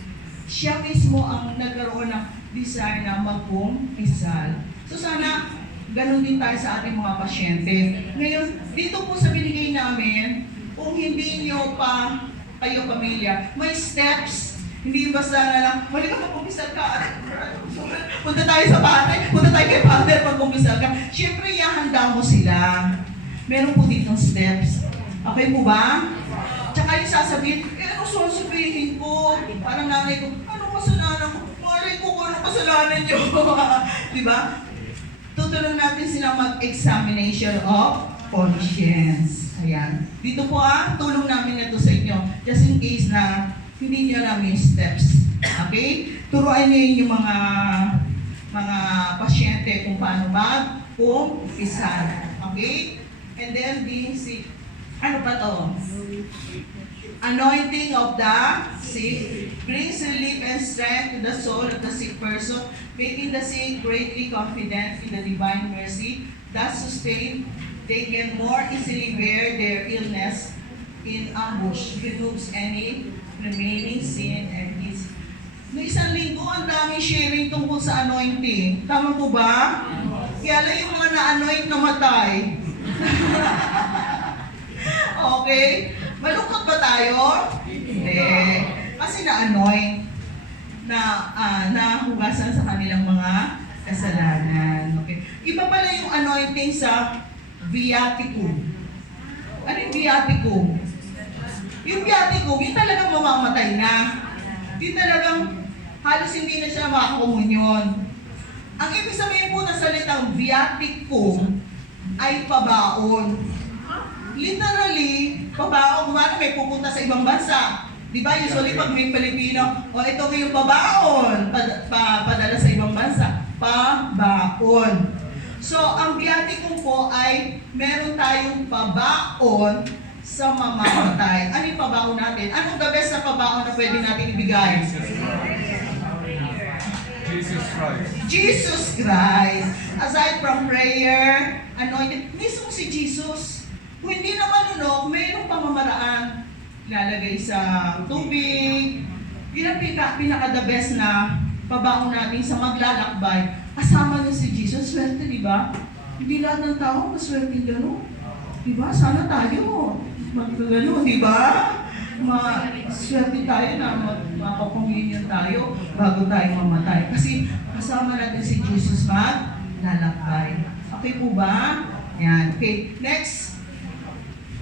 Siya mismo ang nagkaroon ng desire na magkumpisal. So sana, ganun din tayo sa ating mga pasyente. Ngayon, dito po sa binigay namin, kung hindi nyo pa kayo pamilya, may steps. Hindi basta na lang, mali ka magkumpisal ka. Punta tayo sa pare, punta tayo kay father magkumpisal ka. Siyempre, ihahanda mo sila. Meron po ditong steps. Okay po ba? Tsaka yung sasabihin, ano sasabihin ko? Parang nanay ko, anong kasalanan ko? Malay ko kung anong kasalanan nyo. Diba? Tutulong natin sila mag-examination of conscience. Ayan. Dito po tulong namin ito sa inyo. Just in case na hindi nyo alam yung steps. Okay? Turuan nyo yung mga pasyente kung paano mag-kumpisal. Okay? And then, ano pa to? Anointing of the sick brings relief and strength to the soul of the sick person, making the sick greatly confident in the divine mercy that sustain. They can more easily bear their illness in ambush, removes any remaining sin and peace. No isang linggo, ang daming sharing tungkol sa anointing. Tama po ba? Kaya lang yung mga na-anoint namatay. Okay? Malungkot ba tayo? Hindi. Kasi na-anoint na hugasan sa kanilang mga kasalanan. Okay? Iba pala yung anointing sa viaticum. Ano yung viaticum? Yung viaticum, yung talagang mamamatay na. Yung talagang halos hindi na siya makakomunyon. Ang ibig sabihin po ng salitang viaticum ay pabaon. Literally, pabaon, kumano may pupunta sa ibang bansa. Di ba? Usually pag may Pilipino, ito yung pabaon, padala sa ibang bansa. Pabaon. So, ang viaticum po ay meron tayong pabaon sa mamamatay. Ano yung pabaon natin? Anong the best na pabaon na pwede natin ibigay? Jesus Christ. Jesus Christ. Aside from prayer, anointed, mismo si Jesus. Kung hindi naman mayroong pamamaraan. Lalagay sa tubig. Yun ang pinaka-the best na pabaon natin sa maglalakbay. Kasama niya si Jesus. Swerte, di ba? Hindi lahat ng tao maswerte gano'n. Di ba? Sana tayo mag-gano'n, di ba? Swerte tayo na makakomunyon tayo bago tayo mamatay. Kasi kasama natin si Jesus maglalakbay. Okay po ba? Yan. Okay. Next.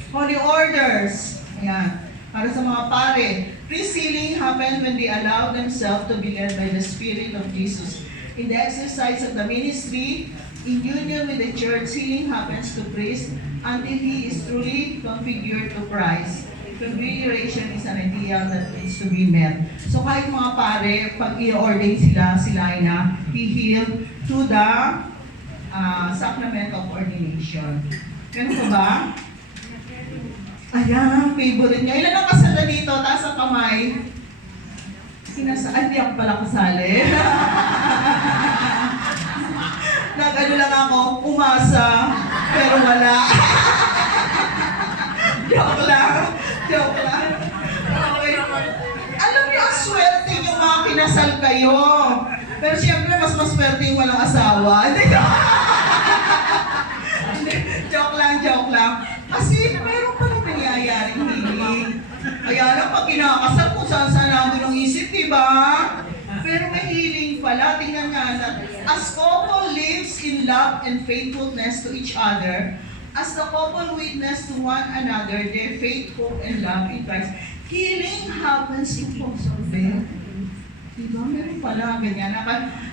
Holy orders. Ayan. Para sa mga pare. This healing happened when they allowed themselves to be led by the Spirit of Jesus. In the exercise of the ministry, in union with the church, healing happens to priest until he is truly configured to Christ. Configuration is an ideal that needs to be met. So kahit mga pare, pag i-ordain sila ay na he-heal through the sacrament of ordination. Ganun po ba? Ayan, favorite niya. Ilan ang kasala dito? Taas ang kamay. Hindi ako pala kasali. Nag-ano lang ako, umasa, pero wala. Joke lang. Okay. Alam niyo, ang swerte yung mga kinasal kayo. Pero siyempre, mas maswerte yung walang asawa. Joke lang. Kasi meron pa rin nangyayaring healing. Kaya lang, pag kinakasal, kung saan natin ang isip, diba? Pero may healing pala. Tingnan nga natin. As couple lives in love and faithfulness to each other, as the couple witness to one another their faith, hope, and love in Christ, healing happens in both of them. Diba? Meron pala, ganyan.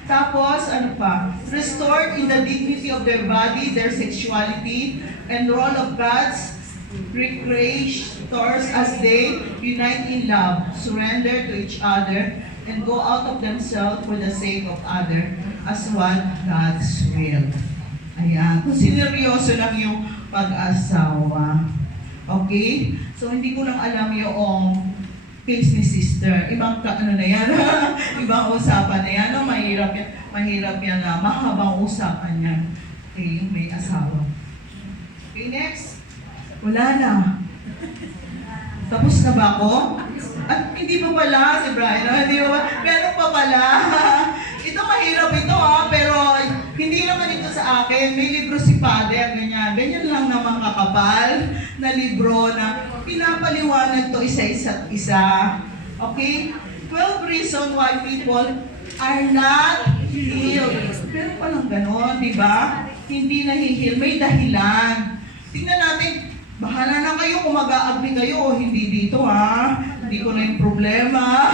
Tapos, ano pa? Restored in the dignity of their body, their sexuality, and role of God's creators as they unite in love, surrender to each other, and go out of themselves for the sake of other as what God's will. Ayan. Kung sineryoso lang yung pag-asawa. Okay? So, hindi ko lang alam yung case ni sister. Ibang ano na yan. Ibang usapan na yan. No? Mahirap yan. Mahirap yan na mahabang usapan yan. Okay, yung may asawa. Okay, next. Wala na. Tapos na ba ako? At hindi pa pala si Brian. Hindi pa, meron pa pala. Ito mahirap ito pero hindi naman ito sa akin. May libro si Father, ganyan. Ganyan lang naman kakapal na libro na pinapaliwanag to isa-isa't isa. Okay? 12 reasons why people are not healed. Pero palang ganon, di ba? Hindi nahihil. May dahilan. Tingnan natin, bahala na kayo kung mag-a-agree kayo o hindi dito Hindi ko na yung problema.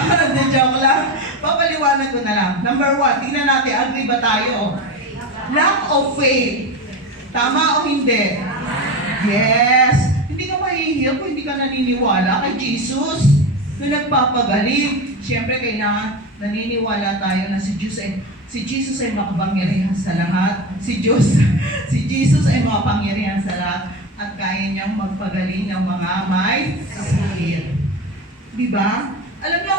Joke lang. Papaliwanag ko na lang. Number 1, tingnan natin, agree ba tayo? Lack of faith. Tama o hindi? Yes. Hindi ka mahihil kung hindi ka naniniwala kay Jesus na nagpapagaling. Siyempre, kailangan naniniwala tayo na si Jesus ay makapangyarihan sa lahat. Si Jesus ay makapangyarihan sa lahat at kaya niyang magpagaling ng mga may sakit. Diba? Alam niyo,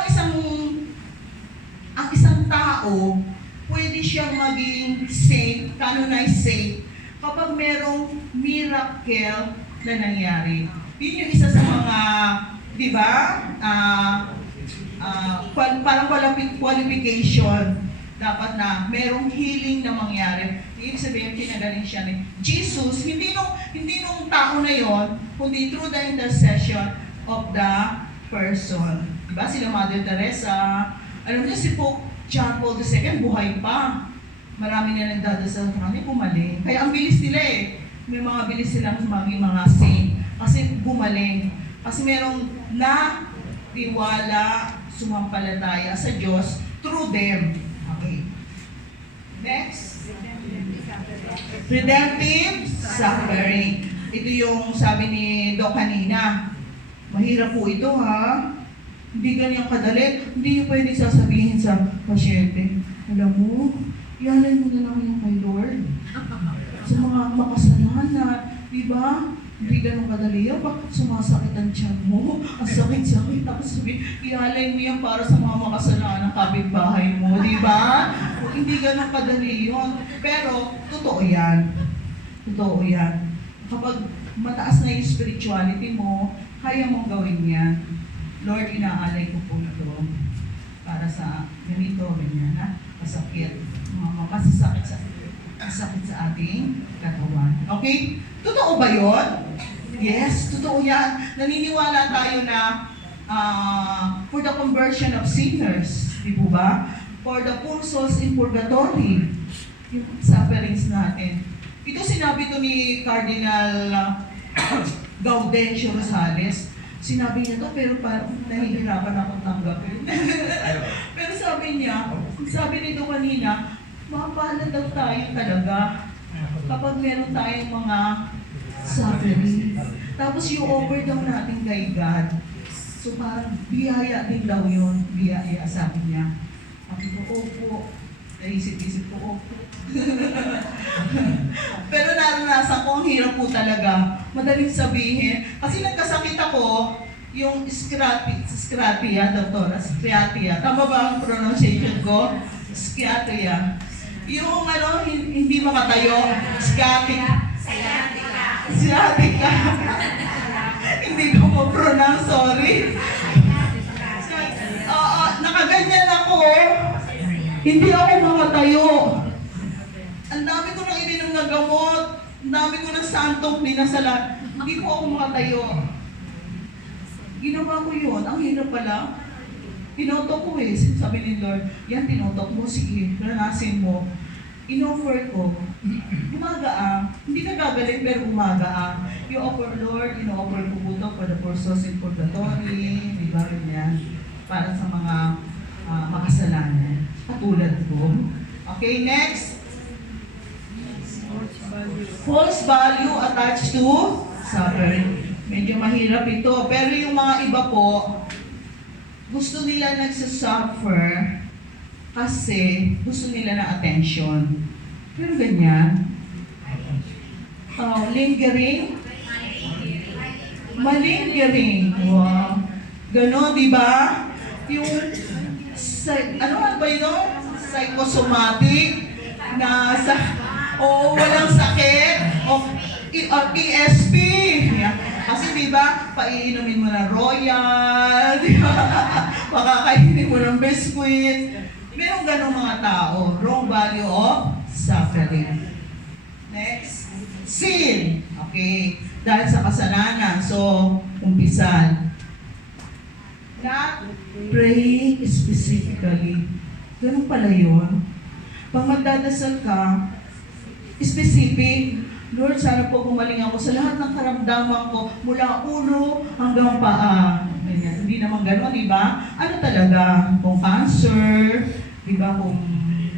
ang isang tao, pwede siyang maging saint, canonized saint, kapag merong miracle na nangyari. Yun yung isa sa mga, di ba? Parang qualification. Dapat na merong healing na mangyari. Ibig sabihin, pinagaling siya ni Jesus, hindi nung tao na yon, kundi through the intercession of the person. Diba? Sila Mother Teresa, alam niyo si Pope John Paul II, buhay pa. Marami na nagdadasal sa kanya, gumaling. Kaya ang bilis nila may mga bilis silang maging mga saint. Kasi gumaling. Kasi merong tiwala, sumampalataya sa Diyos through them. Okay. Next. Redemptive suffering. Ito yung sabi ni Doc kanina. Mahirap po ito Hindi ganyan kadali. Hindi yung pwede sasabihin sa pasyente. Alam mo, ialay mo na lang yung kay Lord. Sa mga makasalanan, di ba? Hindi ganun kadali yan. Bakit sumasakit ang tiyan mo? Ang sakit-sakit. Tapos sabi, ialay mo yan para sa mga makasalanan ng kapitbahay mo. Di ba? Hindi ganun kadali yun. Pero, totoo yan. Totoo yan. Kapag mataas na yung spirituality mo, kaya mong gawin yan. Lord, inaalay ko po ito para sa ganito, ganyan, masakit. Mga masasakit sa ating katawan. Okay? Totoo ba yun? Yes, totoo yan. Naniniwala tayo na for the conversion of sinners, di po ba? For the poor souls in purgatory, yung sufferings natin. Ito sinabi to ni Cardinal Gaudencio Rosales. Sinabi niya to, pero parang nahihirapan akong tanggapin. Pero sabi nito kanina, mapalad daw tayo talaga kapag meron tayong mga suffering. Tapos yung over daw natin kay God. So parang biyaya din daw yun. Biyaya, sabi niya. Sabi ko, opo. Naisip-isip ko, opo. Pero naranasan ko, ang hirap po talaga. Madaling sabihin. Kasi nagkasakit ako, yung sciatia, doktora, sciatia. Tama ba ang pronunciation ko? Sciatia. Yung hindi makatayo, sciatica. Hindi ko mo pronounce, sorry. Nakaganyan ako. Hindi ako makatayo. Ang dami ko nang ininom na gamot. Ang dami ko ng santong dinasalan. Hindi ko ako makatayo. Ginawa ko yun. Ang hirap pala. Tinotok ko Sabi ni Lord, yan tinotok mo. Sige, ranasin mo. In-offer ko. Gumagaan. Hindi ka gagaling pero gumagaan. You offer Lord, in-offer ko po ito for the poor souls in purgatory. Diba rin yan? Para sa mga makasalanan. Katulad ko. Okay, next. False value attached to suffering. Medyo mahirap ito. Pero yung mga iba po, gusto nila nagsasuffer kasi gusto nila ng attention. Pero ganyan. Lingering. Malingering. Wow. Ganon, di ba? Yung, ano nga ba yun? Psychosomatic na walang sakit. O, PSP. Kasi di ba, paiinumin mo ng Royal, di ba? Pakakainin mo ng biscuit. Merong ganong mga tao. Wrong value of suffering. Next. Sin. Okay. Dahil sa kasalanan. So, umpisan. Not pray specifically. Ganun pala yun. Pag magdadasal ka, specific. Lord, sana po gumaling ako sa lahat ng karamdaman ko mula ulo hanggang paa. Ganyan. Hindi naman gano'n, di ba? Ano talaga? Kung cancer, di ba? Kung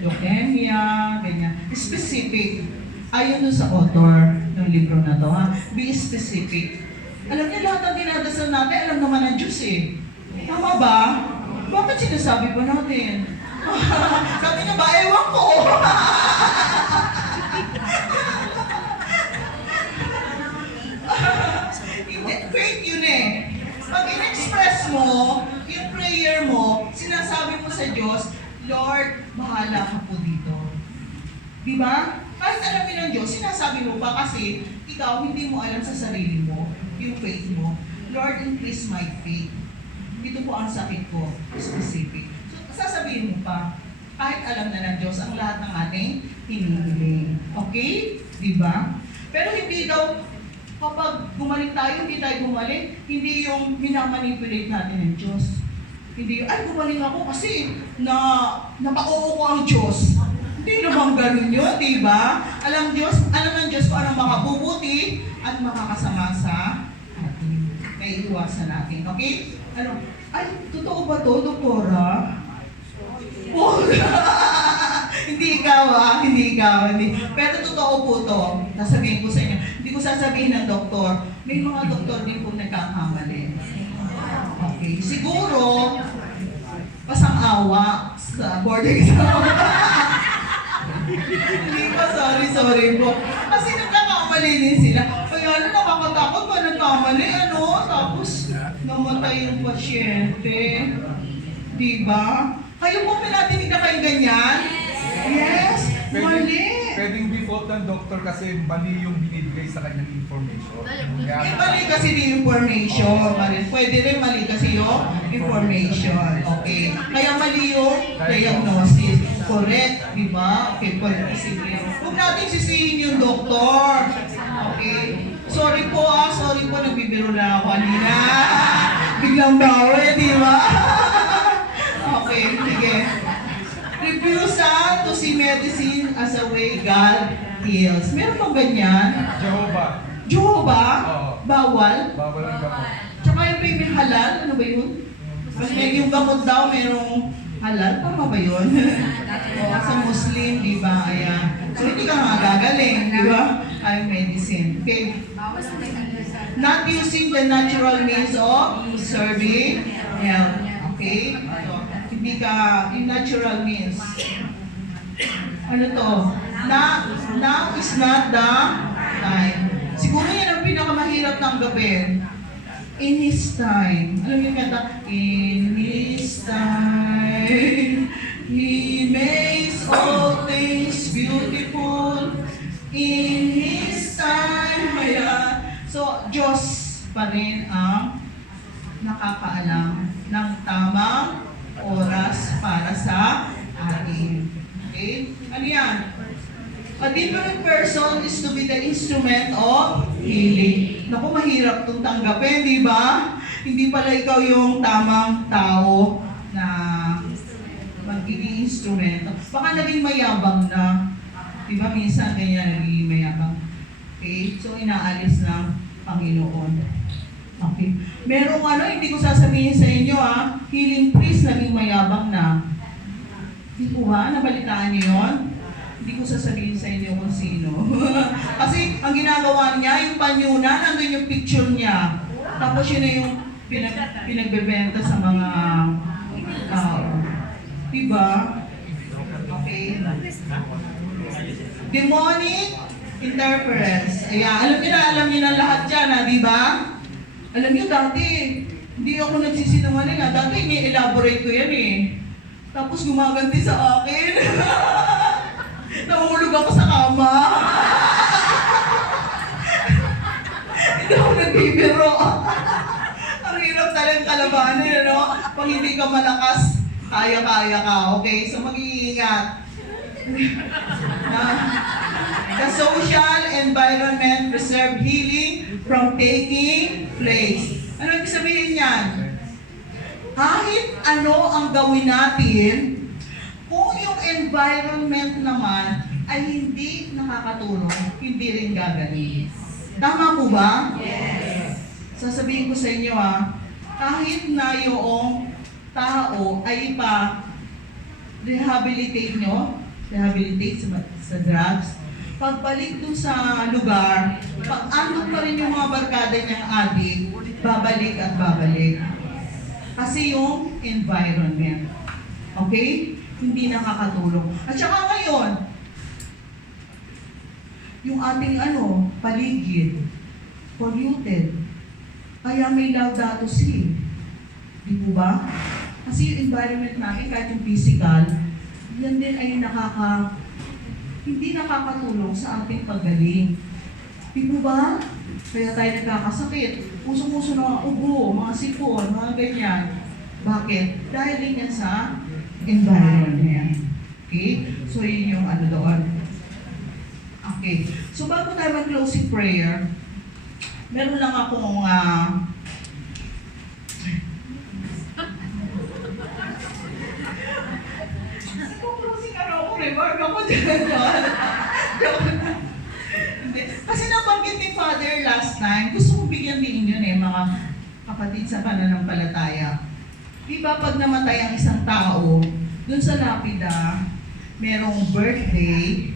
leukemia, ganyan. Specific. Ayon dun sa author ng libro na to, ha? Be specific. Alam niyo, lahat ng dinadasal natin, alam naman ng Diyos eh. Tama ba? Bakit sinasabi pa natin? Sabi niya ba, ewan ko. Faith yun eh. Pag in-express mo, yung prayer mo, sinasabi mo sa Diyos, Lord, bahala ka po dito. Diba? Kahit alamin ng Diyos, sinasabi mo pa kasi ikaw hindi mo alam sa sarili mo, yung faith mo. Lord, increase my faith. Ito po ang sakit ko, specific. So, sasabihin mo pa, kahit alam na ng Diyos ang lahat ng ating hinihiling. Okay? Diba? Pero hindi daw, kapag gumaling tayo, hindi tayo gumaling, hindi yung minamanipulate natin ng Diyos. Hindi yung, ay gumaling ako kasi napauo ko ang Diyos. Hindi naman ganun yun, di ba? Alam ng Diyos kung anong makabubuti at makakasama sa atin. May iwasan natin, okay? Ano? Ay, totoo ba to, doktora? Oh, hindi ikaw hindi ikaw. Pero totoo po to. Sasabihin ko sa inyo. Hindi ko sasabihin ng doktor. May mga doktor din po nagkakamali. Okay. Siguro, pasang-awa sa boarding exam. Hindi po, sorry po. Kasi nagkakamali din sila. Kaya nakakatakot pa nagkamali, Tapos, namatay yung pasyente. Diba? Kayo po pinatinig na kayo ganyan? Yes, mali. Pwedeng default ng doktor kasi mali yung binibigay sa kanyang information. Mali kasi yung information. Pwede rin mali kasi yung information. Okay. Kaya mali yung diagnosis. Correct, di ba? Okay, posible. Huwag natin sisihin yung doktor. Okay. Sorry po, nagbibiro lang ako kanina. Biglang bawi, di ba? Okay, sige. Refusal to see medicine as a way God heals. Meron bang ganyan? Jehovah? Oo. Bawal? Bawal ang gamot. Tsaka yung may halal, ano ba yun? Mas may yung gamot daw, merong halal. Tama ba yun? O, sa Muslim, di ba? Ayan. So, hindi ka nga gagaling, di ba? Ay, medicine. Okay. Not using the natural means of serving health. Okay? So, hindi ka, yung natural means. Ano to? Now is not the time. Siguro yan ang pinakamahirap tanggapin. In His time. Alam niyo yung kanta? In His time, He makes all things beautiful. In His time. Ayan. So, Diyos pa rin ang nakakaalam ng tamang oras para sa atin. Okay? Ano yan? A different person is to be the instrument of healing. Naku, mahirap itong tanggapin, di ba? Hindi pala ikaw yung tamang tao na magiging instrumento. Baka naging mayabang na. Di ba? Minsan ganyan naging mayabang. Okay? So, inaalis ng Panginoon. Okay. Merong hindi ko sasabihin sa inyo healing priest naging mayabang na. Hindi po nabalitaan niyo yun? Hindi ko sasabihin sa inyo kung sino. Kasi ang ginagawa niya, yung panyuna, nandun yung picture niya. Tapos yun na yung pinagbebenta sa mga tao. Diba? Okay. Demonic interference. Ayan, alam niyo na lahat dyan, ha, di ba? Alam niyo, dati, hindi ako nagsisinungaling, ha. Dati, ini-elaborate ko yan, eh. Tapos gumaganti sa akin. Nahulog ako sa kama. Hindi ako nagbibiro. Ang hirap talagang kalabanin, ano? Pag hindi ka malakas, kaya-kaya ka, okay? So, mag-iingat. The social environment preserve healing from taking place. Ano ibig sabihin yan? Kahit ano ang gawin natin, kung yung environment naman ay hindi nakakatulong, hindi rin gagaling. Tama po ba? Yes. Sasabihin ko sa inyo kahit na yung tao ay rehabilitate sa drugs, pagbalik dun sa lugar, pag andun pa rin yung mga barkada niyang adik, babalik at babalik. Kasi yung environment. Okay? Hindi nakakatulong. At saka ngayon, yung ating paligid, polluted. Kaya may Laudato Si. Di po ba? Kasi yung environment natin, kahit yung physical, yan din ay hindi nakakatulong sa ating paggaling. Di po ba? Kaya tayo nagkakasakit. Puso-puso na ubo, mga sipon, mga ganyan. Bakit? Dahil din yan sa environment. Okay? So, yun yung doon. Okay. So, bago tayo mag-closing prayer, meron lang akong remark ako dyan. Kasi nabanggit ni Father last time, gusto kong bigyan din yun mga kapatid sa pananampalataya. Diba pag namatay ang isang tao, dun sa lapida, merong birthday.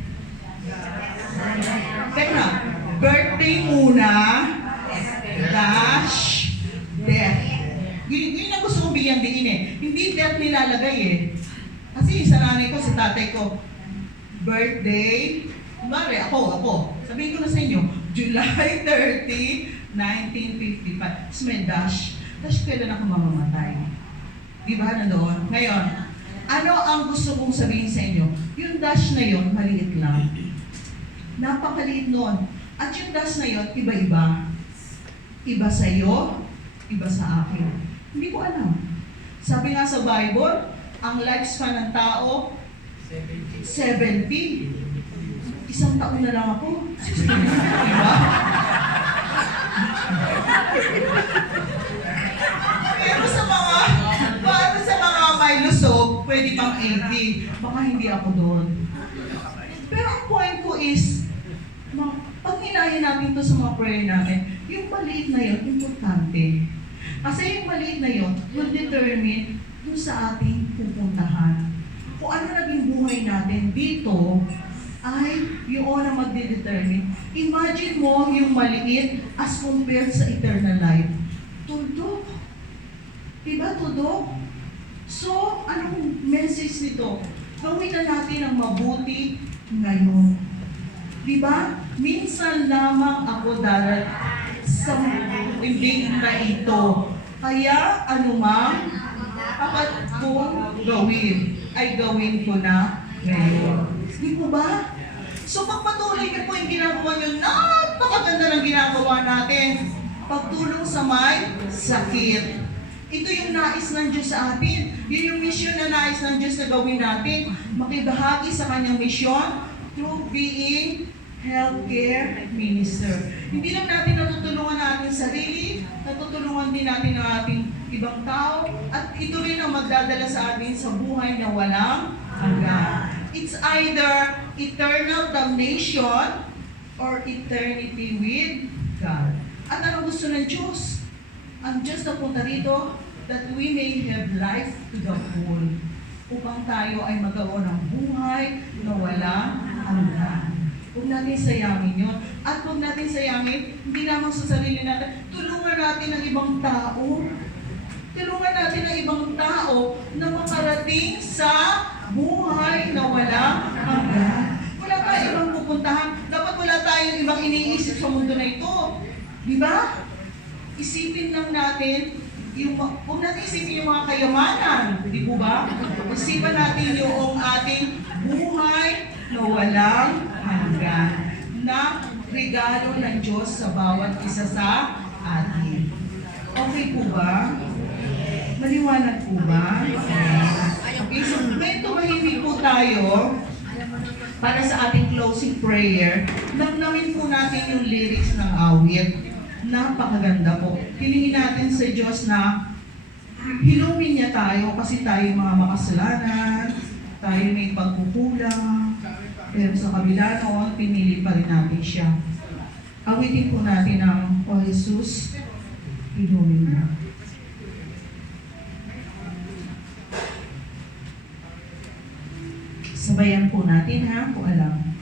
Teka, birthday muna, dash, death. Yun ang gusto kong bigyan din Hindi death nilalagay Kasi sa nanay ko, sa tatay ko, birthday, kumari, ako. Sabihin ko na sa inyo, July 30, 1955. Tapos may dash. Dash, kailan ako mamamatay? Di ba nandoon? Ngayon, ano ang gusto kong sabihin sa inyo? Yung dash na yon maliit lang. Napakaliit noon. At yung dash na yon iba-iba. Iba sa iyo, iba sa akin. Hindi ko alam. Sabi nga sa Bible, ang lifespan ng tao, 70. Isang taon na lang ako. 60 na. Diba? Pero sa mga may lusog, pwede pang 80. Baka hindi ako doon. Pero ang point ko is, pag hinahin natin ito sa mga prayer natin, yung maliit na yun, importante. Kasi yung maliit na yun, will determine kung sa ating pupuntahan. Kung ano naging buhay natin dito, ay yung na magde-determine. Imagine mo yung maliit as compared sa eternal life. Tuldok. Diba tuldok? So, anong message nito? Gawin na natin ang mabuti ngayon. Diba? Minsan lamang ako darat sa muling na ito. Kaya anumang dapat kong gawin ay gawin ko na ngayon. Di po ba? So pagpatuloy niyo po yung ginagawa niyo, napakaganda ng ginagawa natin. Pagtulong sa may sakit. Ito yung nais ng Diyos sa atin. Yun yung mission na nais ng Diyos na gawin natin. Makibahagi sa kanyang mission through being healthcare minister. Hindi lang natin natutulungan natin sarili, natutulungan din natin ang ating ibang tao, at ito rin ang magdadala sa atin sa buhay na walang hanggan. It's either eternal damnation or eternity with God. At ano gusto ng Diyos? Ang Diyos na punta rito, that we may have life to the full, upang tayo ay magkaroon ng buhay na walang natin sayangin yun. At huwag natin sayangin, hindi lamang sa sarili natin, tulungan natin ang ibang tao. Tulungan natin ang ibang tao na makarating sa buhay na walang hanggan. Wala tayong ibang pupuntahan. Dapat wala tayong ibang iniisip sa mundo na ito. Di ba? Isipin lang natin, huwag natin isipin yung mga kayamanan. Di po ba? Isipan natin yung ating buhay na walang hanggan. Na regalo ng Diyos sa bawat isa sa atin. Okay po ba? Maliwanag po ba? Okay, so ngayon tumahimik po tayo para sa ating closing prayer. Namnamin po natin yung lyrics ng awit. Napakaganda po. Hilingin natin sa Diyos na hilumin niya tayo kasi tayo mga makasalanan, tayo may pagkukulang, pero sa kabila noon, pinili pa rin natin siya. Awitin po natin ang O Jesus, hilumin mo. Sabayan po natin ha, kung alam.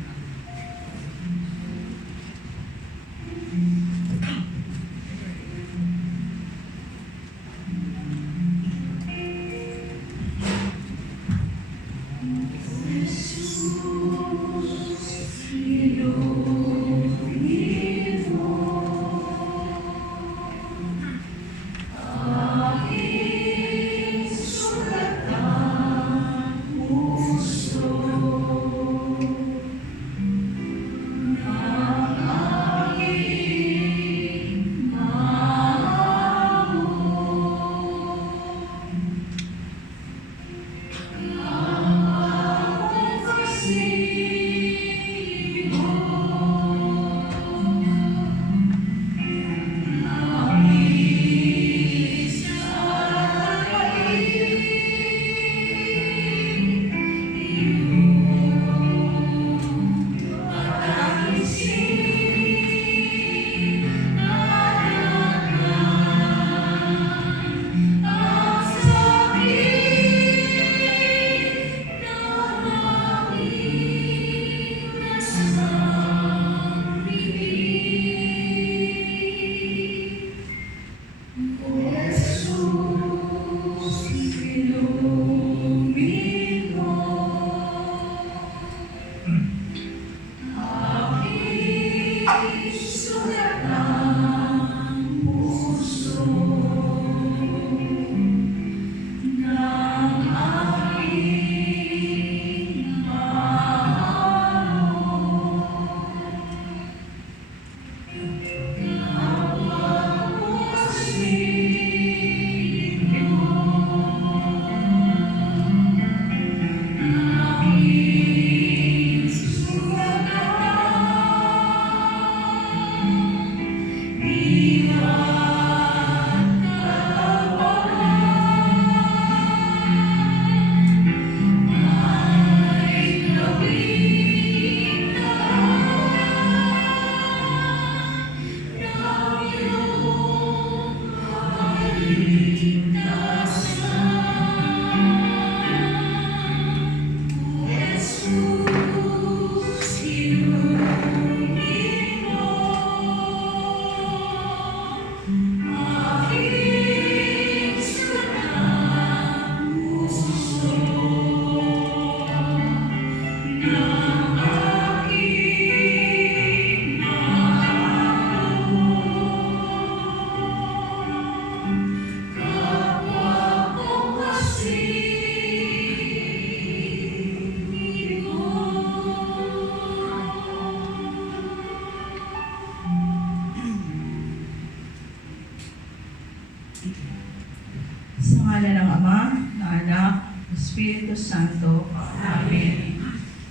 Sa ngalan ng Ama, ng Anak, ng Espiritu Santo. Amen.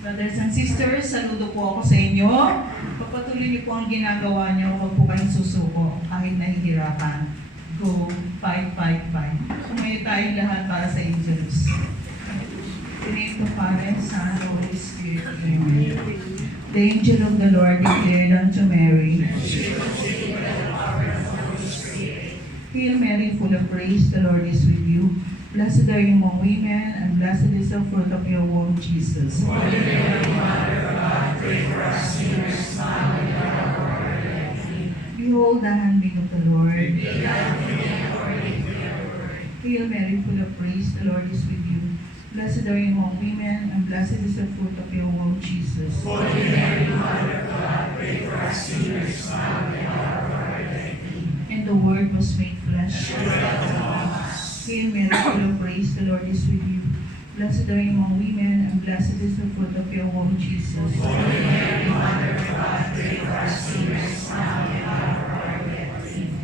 Brothers and sisters, saludo po ako sa inyo. Pagpatuloy niyo po ang ginagawa niyo, huwag po kayong susuko kahit nahihirapan. Go, fight, fight, fight. Sumayo tayong lahat para sa Angelus. In the name of the Father, Son, and Holy Spirit. Amen. The angel of the Lord declared unto Mary, Hail Mary, full of grace, the Lord is with you. Blessed are you among women, and blessed is the fruit of your womb, Jesus. Holy Mary, Mother of God, pray for us sinners Hail Mary, full of grace, the Lord is with you. Blessed are you among women, and blessed is the fruit of your womb, Jesus. And the Word was made flesh. Hail Mary, full of grace, the Lord is with you. Blessed are you among women, and blessed is the fruit of your womb, Jesus.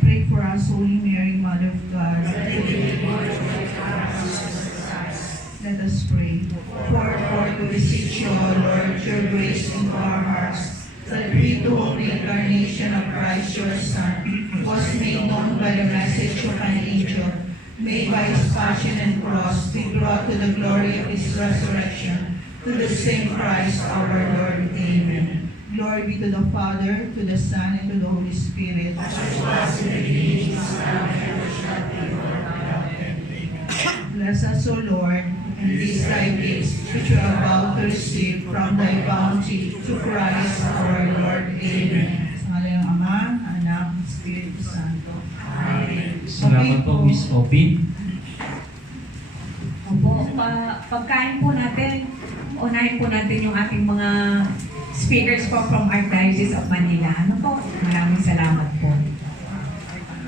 Pray for us, Holy Mary, Mother of God. Let us pray. Pour forth we beseech you, O Lord, your grace into our hearts, that we, to whom the incarnation of Christ, your Son, was made known by the message of an angel, may by his passion and cross be brought to the glory of his resurrection, to the same Christ our Lord. Amen. Glory be to the Father, to the Son, and to the Holy Spirit. Bless us, O Lord, and these thy gifts, which we are about to receive from thy bounty, to Christ our Lord. Amen. Sa ngalan ng Ama, Anak, at Espiritu Santo. Amen. Salamat po, Miss Opin. Opo, pagkain po natin, unahin po natin yung ating mga speakers po from Archdiocese of Manila. Ano po? Maraming salamat po.